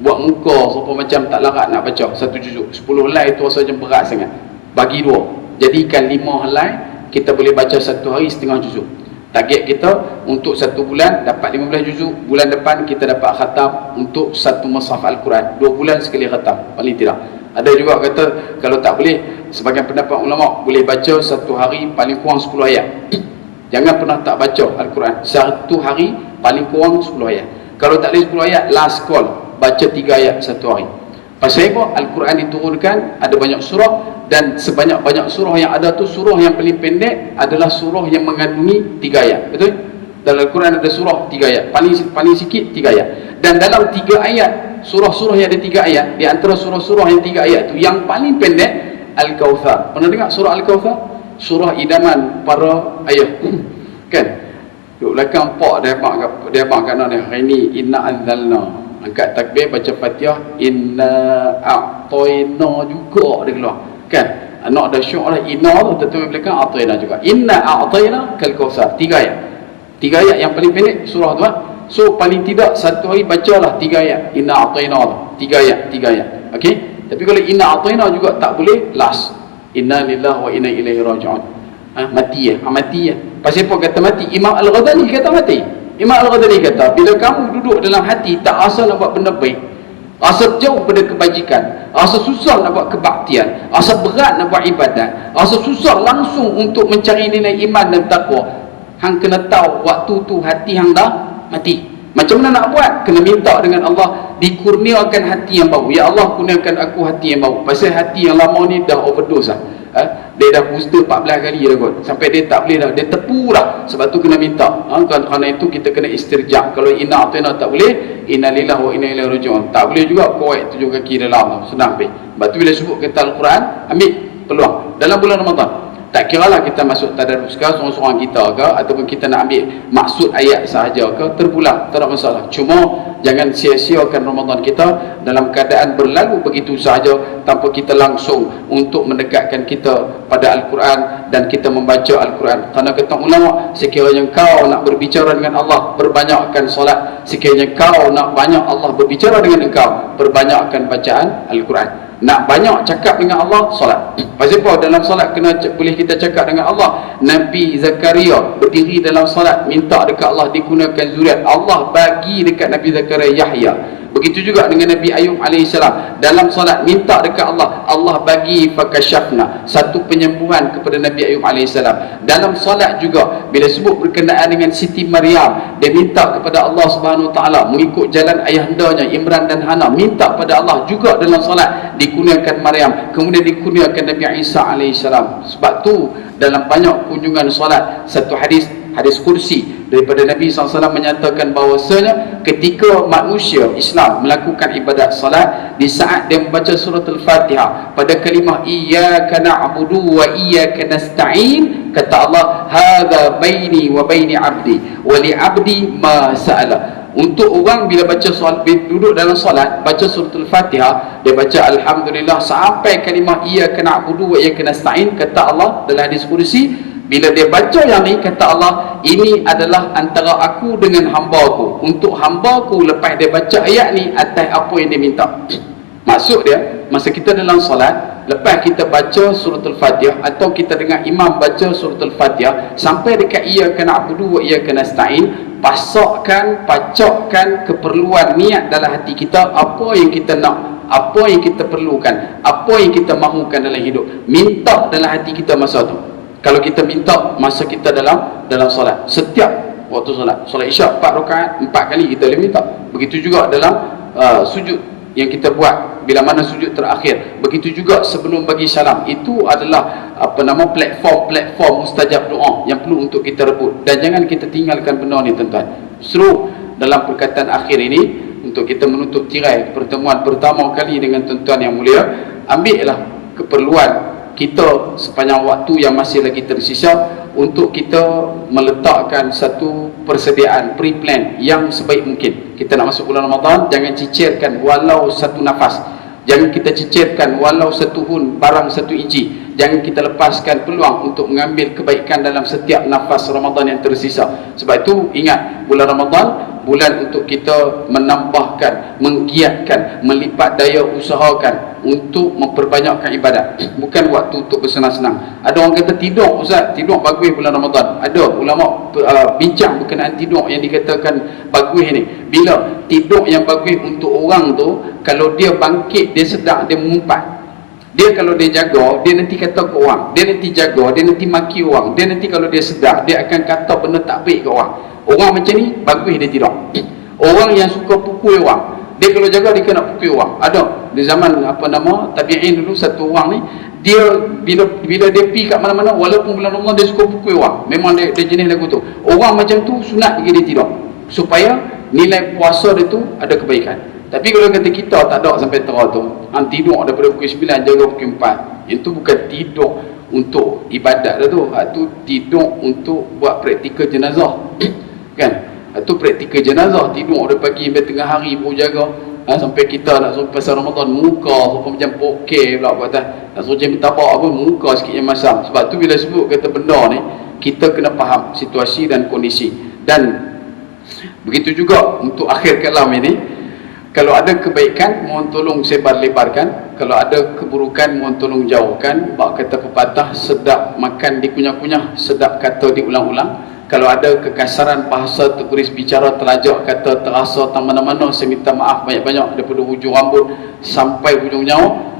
Buat muka apa macam tak larat nak baca satu juzuk. 10 helai itu rasa macam berat sangat. Bagi 2. Jadikan 5 helai, kita boleh baca satu hari setengah juzuk. Target kita untuk satu bulan dapat 15 juzuk. Bulan depan kita dapat khatam untuk satu mushaf Al-Quran. 2 bulan sekali khatam, paling tidak. Ada juga kata kalau tak boleh, sebagian pendapat ulama boleh baca satu hari paling kurang 10 ayat. Jangan pernah tak baca Al-Quran. Satu hari paling kurang 10 ayat. Kalau tak boleh 10 ayat, last call, baca 3 ayat satu hari. Pasal apa? Al-Quran diturunkan ada banyak surah, dan sebanyak-banyak surah yang ada tu, surah yang paling pendek adalah surah yang mengandungi 3 ayat. Betul? Dalam Al-Quran ada surah 3 ayat, paling sikit 3 ayat. Dan dalam 3 ayat, surah-surah yang ada 3 ayat, di antara surah-surah yang 3 ayat tu, yang paling pendek Al-Kawthar. Pernah dengar surah Al-Kawthar? Surah idaman para ayah. Kan? Duk belakang pak dia abang kat ni, hari ni inna anzalna. Angkat takbir baca Fatihah, inna a'tayna juga dia keluar. Kan? Anak dah syuk lah, inna tu tentu belakang a'tayna juga. Inna a'tayna kal kautsar. 3 ayat. 3 ayat yang paling pendek surah tu. So paling tidak satu hari bacalah 3 ayat. Inna a'tayna tu. 3 ayat, 3 ayat. Okey, tapi kalau inna a'tayna juga tak boleh last. Inna lillahi wa inna ilaihi raji'un. Mati ya, mati ya. Pasal apa kata mati? Imam Al-Ghazali kata mati. Imam Al-Ghazali kata, bila kamu duduk dalam hati tak rasa nak buat benda baik, rasa jauh pada kebajikan, rasa susah nak buat kebaktian, rasa berat nak buat ibadat, rasa susah langsung untuk mencari nilai iman dan takwa, hang kena tahu waktu tu hati hang dah mati. Macam mana nak buat? Kena minta dengan Allah dikurniakan hati yang baru. Ya Allah, kurniakan aku hati yang baru. Pasal hati yang lama ni dah overdose lah. Dia dah booster 14 kali dah kot. Sampai dia tak boleh dah, dia tepu dah. Sebab tu kena minta. Kerana itu kita kena istirja. Kalau inna atena tak boleh, inna lillahi wa inna ilaihi raji'un. Tak boleh juga korek 7 kaki dalam. Senang pergi. Sebab tu bila sebut kata Al-Quran, ambil peluang dalam bulan Ramadan. Tak kira lah kita masuk tadarus ke, seorang-seorang kita ke, ataupun kita nak ambil maksud ayat sahaja ke, terpulang, tak ada masalah. Cuma jangan sia-siakan Ramadan kita dalam keadaan berlalu begitu sahaja tanpa kita langsung untuk mendekatkan kita pada Al-Quran dan kita membaca Al-Quran. Kerana kata ulama, sekiranya kau nak berbicara dengan Allah, perbanyakkan solat. Sekiranya kau nak banyak Allah berbicara dengan engkau, perbanyakkan bacaan Al-Quran. Nak banyak cakap dengan Allah, solat. Pasal apa? Dalam solat kena boleh kita cakap dengan Allah. Nabi Zakaria berdiri dalam solat, minta dekat Allah digunakan zuriat. Allah bagi dekat Nabi Zakaria Yahya. Begitu juga dengan Nabi Ayub AS. Dalam solat minta dekat Allah, Allah bagi fakashafna, satu penyembuhan kepada Nabi Ayub AS. Dalam solat juga bila sebut berkenaan dengan Siti Maryam, dia minta kepada Allah Subhanahu Wa Taala mengikut jalan ayahandanya Imran dan Hana, minta pada Allah juga dalam solat dikurniakan Maryam, kemudian dikurniakan Nabi Isa AS. Sebab tu dalam banyak kunjungan solat, satu hadis kursi daripada Nabi SAW menyatakan bahawasanya ketika manusia Islam melakukan ibadat salat, di saat dia membaca surah Al-Fatihah pada kalimah iyyaka na'budu wa iyyaka nasta'in, kata Allah, hadza baini wa baini 'abdi wa li 'abdi ma sa'ala. Untuk orang bila baca solat, duduk dalam solat, baca surah Al-Fatihah, dia baca alhamdulillah sampai kalimah iyyaka na'budu wa iyyaka nasta'in, kata Allah dalam hadis kursi, bila dia baca yang ni, kata Allah, ini adalah antara aku dengan hamba-Ku. Untuk hamba-Ku lepas dia baca ayat ni atas apa yang dia minta. Maksud dia, masa kita dalam solat, lepas kita baca surah Al-Fatihah atau kita dengar imam baca surah Al-Fatihah sampai dekat iyyaka na'budu wa iyyaka nasta'in, pacakkan keperluan niat dalam hati kita, apa yang kita nak, apa yang kita perlukan, apa yang kita mahukan dalam hidup. Minta dalam hati kita masa tu. Kalau kita minta masa kita dalam solat, setiap waktu solat Isyak 4 rakaat 4 kali kita boleh minta. Begitu juga dalam sujud yang kita buat bila mana sujud terakhir. Begitu juga sebelum bagi salam. Itu adalah platform mustajab doa yang perlu untuk kita rebut. Dan jangan kita tinggalkan benda ni tuan-tuan. Seru dalam perkataan akhir ini untuk kita menutup tirai pertemuan pertama kali dengan tuan-tuan yang mulia. Ambillah keperluan kita sepanjang waktu yang masih lagi tersisa untuk kita meletakkan satu persediaan pre-plan yang sebaik mungkin. Kita nak masuk bulan Ramadan, jangan cicirkan walau satu nafas, jangan kita cicirkan walau satu hun, barang satu inci. Jangan kita lepaskan peluang untuk mengambil kebaikan dalam setiap nafas Ramadan yang tersisa. Sebab itu ingat, bulan Ramadan bulan untuk kita menambahkan, menggiatkan, melipat daya usahakan untuk memperbanyakkan ibadat. Bukan waktu untuk bersenang-senang. Ada orang kata tidur, Ustaz, tidur bagus bulan Ramadan. Ada ulama bincang berkenaan tidur yang dikatakan bagus ni. Bila tidur yang bagus untuk orang tu, kalau dia bangkit, dia sedar, dia mengumpat. Dia kalau dia jaga, dia nanti kata ke orang, dia nanti jaga, dia nanti maki orang, dia nanti kalau dia sedar, dia akan kata benda tak baik ke orang. Orang macam ni bagus dia tidak. Orang yang suka pukul orang, dia kalau jaga dia kena pukul orang. Ada di zaman tabi'in dulu, satu orang ni, dia bila dia pergi kat mana-mana, walaupun bulan Ramadan dia suka pukul orang. Memang dia jenis lagu tu. Orang macam tu sunat bagi dia tidak, supaya nilai puasa dia tu ada kebaikan. Tapi kalau kata kita tak ada sampai terah tu, tidur daripada pukul 9 jaga pukul 4, itu bukan tidur untuk ibadat dah tu. Itu tidur untuk buat praktikal jenazah. Kan? Itu praktikal jenazah, tidur dari pagi sampai tengah hari baru jaga. Sampai kita nak suruh pasal Ramadan, muka suruh macam pokeh pula buat nak suruh macam tabak apa, muka sikit yang masam. Sebab tu bila sebut kata benda ni, kita kena faham situasi dan kondisi. Dan begitu juga untuk akhir kalam ini, Kalau ada kebaikan, mohon tolong sebar-lebarkan. Kalau ada keburukan, mohon tolong jauhkan. Bak kata pepatah, sedap makan dikunyah-kunyah, sedap kata diulang-ulang. Kalau ada kekasaran bahasa, terkuris bicara, terlajak kata, terasa tak mana-mana, saya minta maaf banyak-banyak daripada hujung rambut sampai hujung nyawa.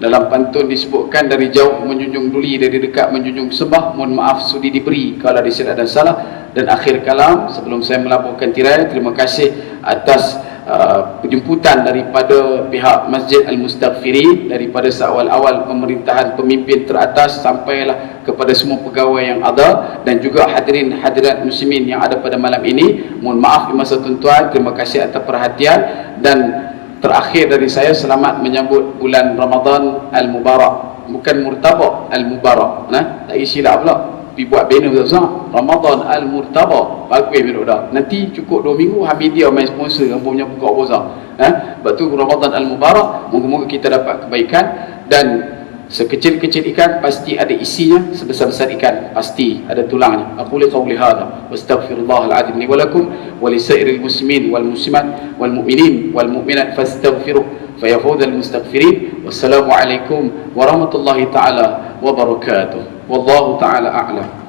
Dalam pantun disebutkan, dari jauh menjunjung duli, dari dekat menjunjung sembah. Mohon maaf sudi diberi kalau ada silap dan salah. Dan akhir kalam, sebelum saya melaporkan tirai, terima kasih atas penjemputan daripada pihak Masjid Al-Mustaghfirin, daripada seawal-awal pemerintahan pemimpin teratas sampailah kepada semua pegawai yang ada, dan juga hadirin hadirat muslimin yang ada pada malam ini. Mohon maaf di masa tuan-tuan, terima kasih atas perhatian. Dan terakhir dari saya, selamat menyambut bulan Ramadan Al-Mubarak, bukan Murtabak Al-Mubarak, tak silap pula, pergi buat banner besar, Ramadan Al-Murtabak, bagus dah. Nanti cukup 2 minggu habis dia main sponsor yang punya buka puasa. Sebab tu Ramadan Al-Mubarak, moga-moga kita dapat kebaikan. Dan sekecil-kecil ikan pasti ada isinya, sebesar-besar ikan pasti ada tulangnya. Aku li qawli hadha wastaghfirullahal azim li wa lakum wa lisairil muslimin wal muslimat wal mu'minin wal mu'minat fastaghfiruh fayafudhal mustaghfirin. Wassalamu alaikum warahmatullahi taala wabarakatuh. Wallahu taala a'lam.